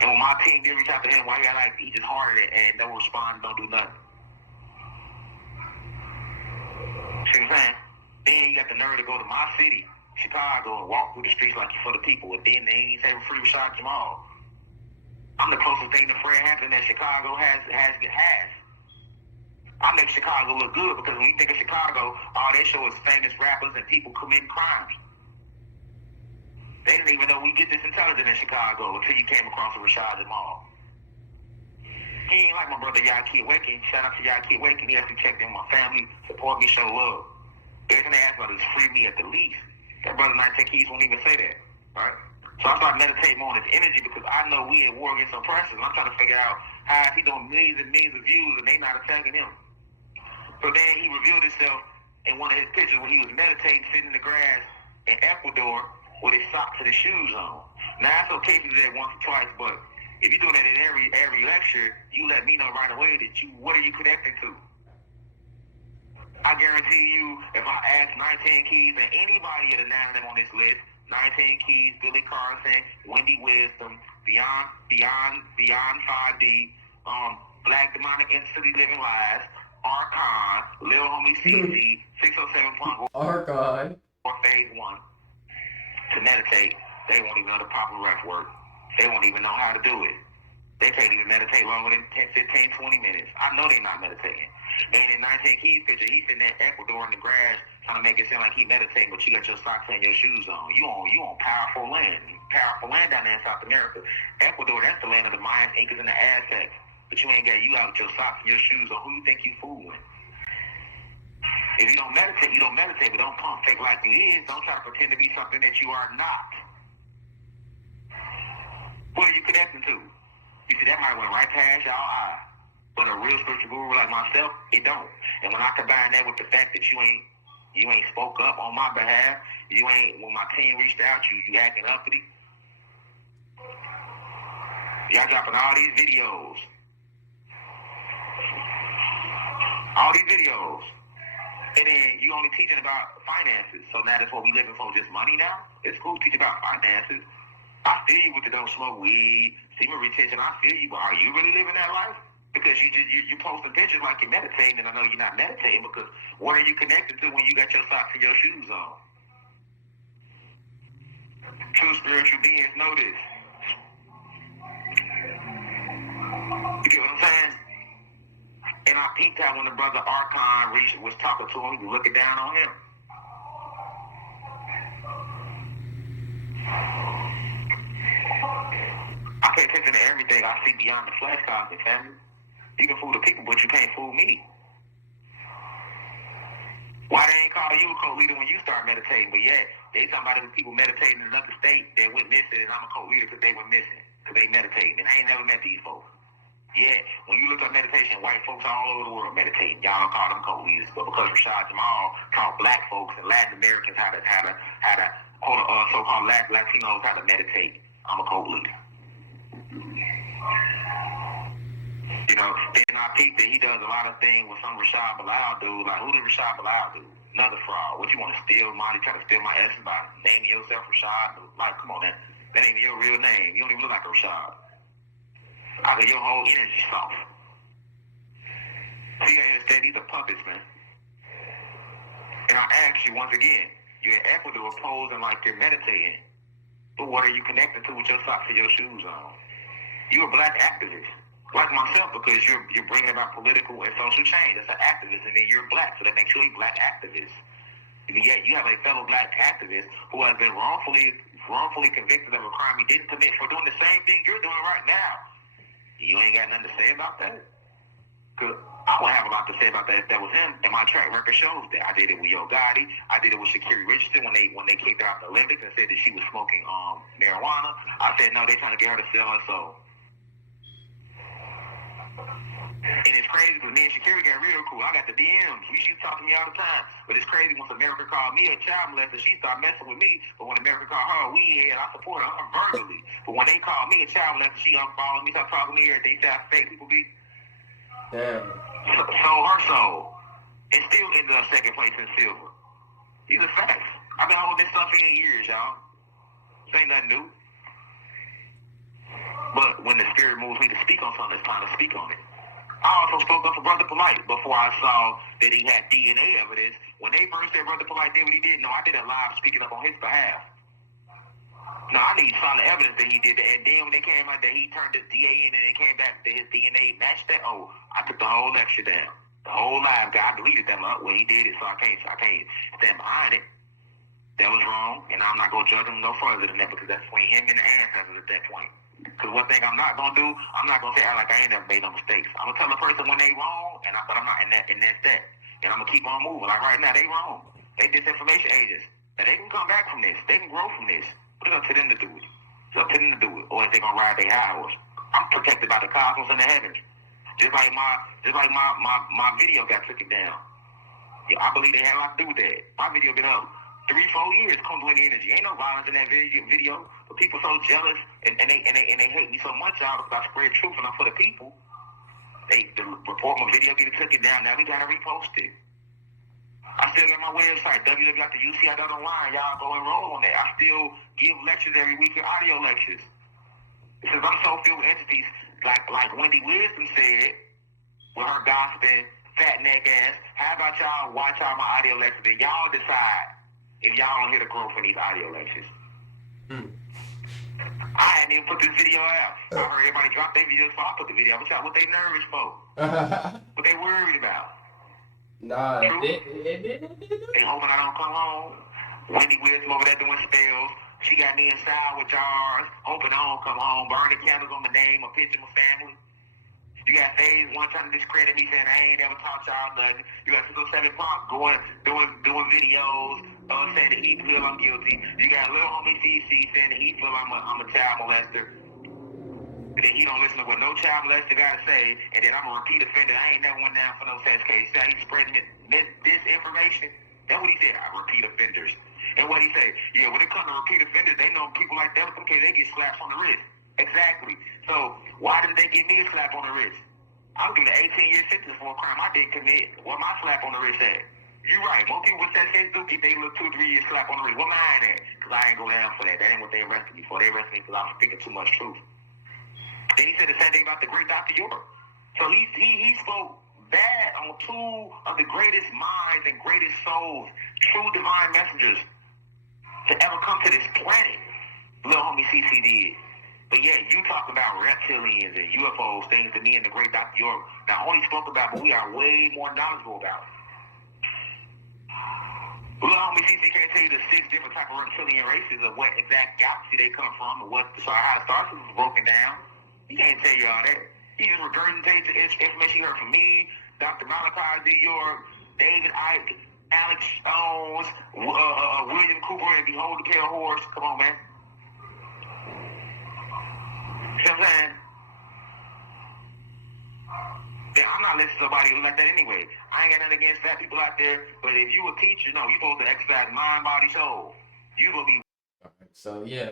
And when my team did reach out to him, why he just hearted it and don't respond, don't do nothing. See what I'm saying? Then you got the nerve to go to my city, Chicago, and walk through the streets like you're for the people, and then they ain't say free Rashad Jamal. I'm the closest thing to Fred Hampton that Chicago has. I make Chicago look good because when you think of Chicago, all they show is famous rappers and people committing crimes. They didn't even know we get this intelligent in Chicago until you came across a Rashad Jamal. He ain't like my brother Yaki Waking. Shout out to Yaki Waking. He actually checked in with my family, support me, show love. Everything they asked about is free me at the least. That brother 19 Keys won't even say that, right? So I started meditating more on his energy because I know we at war against oppressors. And I'm trying to figure out how is he doing millions and millions of views and they not attacking him. So then he revealed himself in one of his pictures when he was meditating, sitting in the grass in Ecuador with his socks and his shoes on. Now, it's okay to do that once or twice, but if you're doing that in every lecture, you let me know right away that what are you connecting to? I guarantee you, if I ask 19 Keys and anybody of the 9 of them on this list, 19 Keys, Billy Carson, Wendy Wisdom, Beyond 5D, Black Demonic Entity Living Lies, Archon, Lil Homie CC, 607 Punk, Archon. or Phase 1. To meditate, they won't even know the proper ref work. They won't even know how to do it. They can't even meditate longer than 10, 15, 20 minutes. I know they're not meditating. And in 19 Keys picture, he's sitting in Ecuador in the grass trying to make it sound like he meditating, but you got your socks and your shoes on. You on powerful land. Powerful land down there in South America. Ecuador, that's the land of the Mayans, Incas, and the Aztecs. But you ain't got you out with your socks and your shoes on. Who you think you fooling? If you don't meditate, you don't meditate, but don't pump fake like you is. Don't try to pretend to be something that you are not. What are you connecting to? You see, that might went right past y'all eye. But a real spiritual guru like myself, it don't. And when I combine that with the fact that you ain't spoke up on my behalf, when my team reached out, you acting uppity. Y'all dropping all these videos. And then you only teaching about finances. So now that's what we living for, just money now? It's cool to teach about finances. I feel you with the don't smoke weed, semen retention. I feel you, but are you really living that life? Because you posting pictures like you're meditating, and I know you're not meditating because what are you connected to when you got your socks and your shoes on? True spiritual beings know this. You get what I'm saying? And I peeped out when the brother Archon was talking to him, he was looking down on him. I pay attention to everything I see beyond the flesh, cosmic family. You can fool the people, but you can't fool me. Why they ain't call you a cult leader when you start meditating? But yet, they talking about the people meditating in another state that went missing, and I'm a cult leader because they went missing, because they meditating. And I ain't never met these folks. Yeah, when you look up meditation, white folks all over the world meditating. Y'all don't call them cult leaders, but because Rashad Jamal taught black folks and Latin Americans how to so-called Latinos how to meditate, I'm a cult leader. You know, then I peeped that he does a lot of things with some Rashad Bilal dude. Like, who did Rashad Bilal do? Another fraud. What you want to steal money, try to steal my essence by naming yourself Rashad? Like, come on, man. That ain't your real name. You don't even look like a Rashad. I mean, your whole energy soft. So you gotta understand, these are puppets, man. And I ask you once again, you're in Ecuador posing like you're meditating, but what are you connected to with your socks and your shoes on? You're a black activist, like myself, because you're bringing about political and social change. That's an activist, and then you're black, so that makes you a black activist. And yet you have a fellow black activist who has been wrongfully convicted of a crime he didn't commit for doing the same thing you're doing right now. You ain't got nothing to say about that? Because I would have a lot to say about that if that was him, and my track record shows that. I did it with Yo Gotti. I did it with Sha'Carri Richardson when they kicked her out the Olympics and said that she was smoking marijuana. I said, no, they trying to get her to sell her soul. And it's crazy because me and Sha'Carri got real cool. I got the DMs. She talk to me all the time. But it's crazy once America called me a child molester, she started messing with me. But when America called her a weedhead, I support her verbally. But when they called me a child molester, she unfollowed me, start talking to me every day. Say how fake people be. Damn. Sold her soul. And still ended up second place in silver. These are facts. I've been holding this stuff in years, y'all. This ain't nothing new. But when the spirit moves me to speak on something, it's time to speak on it. I also spoke up for Brother Polite before I saw that he had DNA evidence. When they first said Brother Polite did what he did, no, I did a live speaking up on his behalf. No, I need solid evidence that he did that. And then when they came out that he turned his DA in and it came back that his DNA matched that, I took the whole lecture down. The whole live guy, I deleted that when he did it, so I can't stand behind it. That was wrong, and I'm not going to judge him no further than that because that's between him and the ancestors at that point. Because one thing I'm not going to do, I'm not going to say act like I ain't never made no mistakes. I'm going to tell a person when they wrong, but I'm not, and that's that. And I'm going to keep on moving. Like right now, they wrong. They disinformation agents. Now, they can come back from this. They can grow from this. But it's up to them to do it. It's up to them to do it. Or if they're going to ride their high horse. I'm protected by the cosmos and the heavens. Just like my video got taken down. Yeah, I believe they had a lot to do with that. My video been up 3-4 years, Kundalini energy. Ain't no violence in that video. But people so jealous and they hate me so much, y'all, because I spread truth and I'm for the people. They report my video, get it taken down. Now we gotta repost it. I still got my website, www.uci.online. Y'all go enroll on that. I still give lectures every week, audio lectures. Because I'm so filled with entities, like Wendy Wisdom said, with her gossiping, fat neck ass. How about y'all watch all my audio lectures and y'all decide if y'all don't hit a growth from these audio lectures? I hadn't even put this video out. I heard everybody drop their videos, so I put the video. What they nervous for? What they worried about? Nah, they hoping I don't come home. Wendy Wisdom over there doing spells. She got me inside with jars, hoping I don't come home, burning candles on my name, a picture of my family. You got Phase One trying to discredit me, saying I ain't ever taught y'all nothing. You got 607 Pop doing videos, saying that he feel I'm guilty. You got little homie CC saying that he feel I'm a child molester. And then he don't listen to what no child molester got to say, and then I'm a repeat offender. I ain't never went down for no such case. Now he's spreading disinformation. That's what he said. I repeat offenders. And what he say? Yeah, when it comes to repeat offenders, they know people like that. Okay, they get slaps on the wrist. Exactly. So why didn't they give me a slap on the wrist? I'm doing an 18-year sentence for a crime I didn't commit. What my slap on the wrist at? You're right. Most people with that sentence do get they little 2 or 3 years slap on the wrist. What mine at? Because I ain't go down for that. That ain't what they arrested me for. They arrested me because I was speaking too much truth. Then he said the same thing about the great Dr. York. So he spoke bad on 2 of the greatest minds and greatest souls, true divine messengers to ever come to this planet. Little homie CC did. But yeah, you talk about reptilians and UFOs, things that me and the great Dr. York not only spoke about, but we are way more knowledgeable about. Little homie CC can't tell you the 6 different type of reptilian races of what exact galaxy they come from and how the star system is broken down. He can't tell you all that. He just regurgitates the information he heard from me, Dr. Malachi Z. York, David Icke, Alex Stones, William Cooper, and Behold the Pale Horse. Come on, man. You know what I'm saying? Yeah, I'm not listening to somebody like that anyway. I ain't got nothing against fat people out there, but if you a teacher, no, you're supposed to exercise mind, body, soul. You gonna be. So yeah,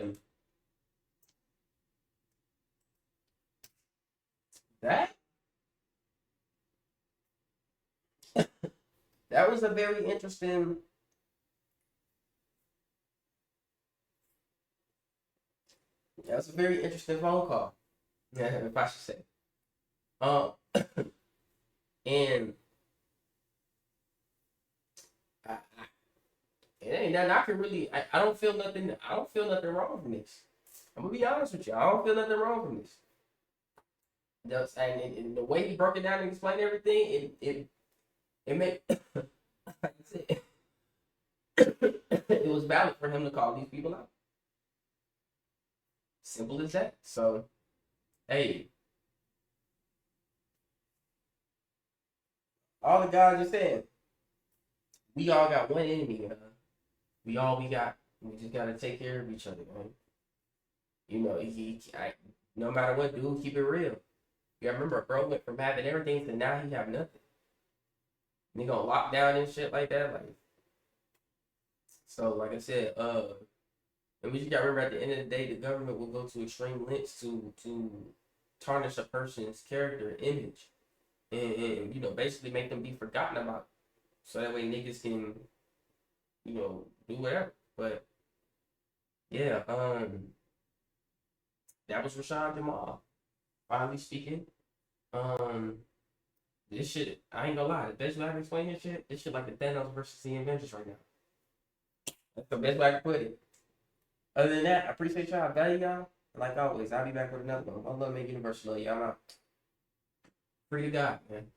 that that was a very interesting. That's a very interesting phone call, if I should say. And it ain't nothing I can really. I don't feel nothing. I don't feel nothing wrong from this. I'm gonna be honest with you. I don't feel nothing wrong from this. And the way he broke it down and explained everything, it made like I said, it was valid for him to call these people out. Simple as that. So, hey, all the guys just said, we all got one enemy, man. We got. We just gotta take care of each other, man. You know, no matter what, dude, keep it real. You gotta remember, bro went from having everything to now he have nothing. And he gonna lock down and shit like that, like. So, like I said, and we just gotta remember, at the end of the day, the government will go to extreme lengths to tarnish a person's character and image, and you know, basically make them be forgotten about, so that way niggas can, you know, do whatever. But yeah, that was Rashad Jamal. Finally speaking, this shit, I ain't gonna lie, the best way I can explain this shit like the Thanos versus the Avengers right now. That's the best way I can put it. Other than that, I appreciate y'all. I value y'all. Like always, I'll be back with another one. I love making universal. Y'all out. Free to God, man.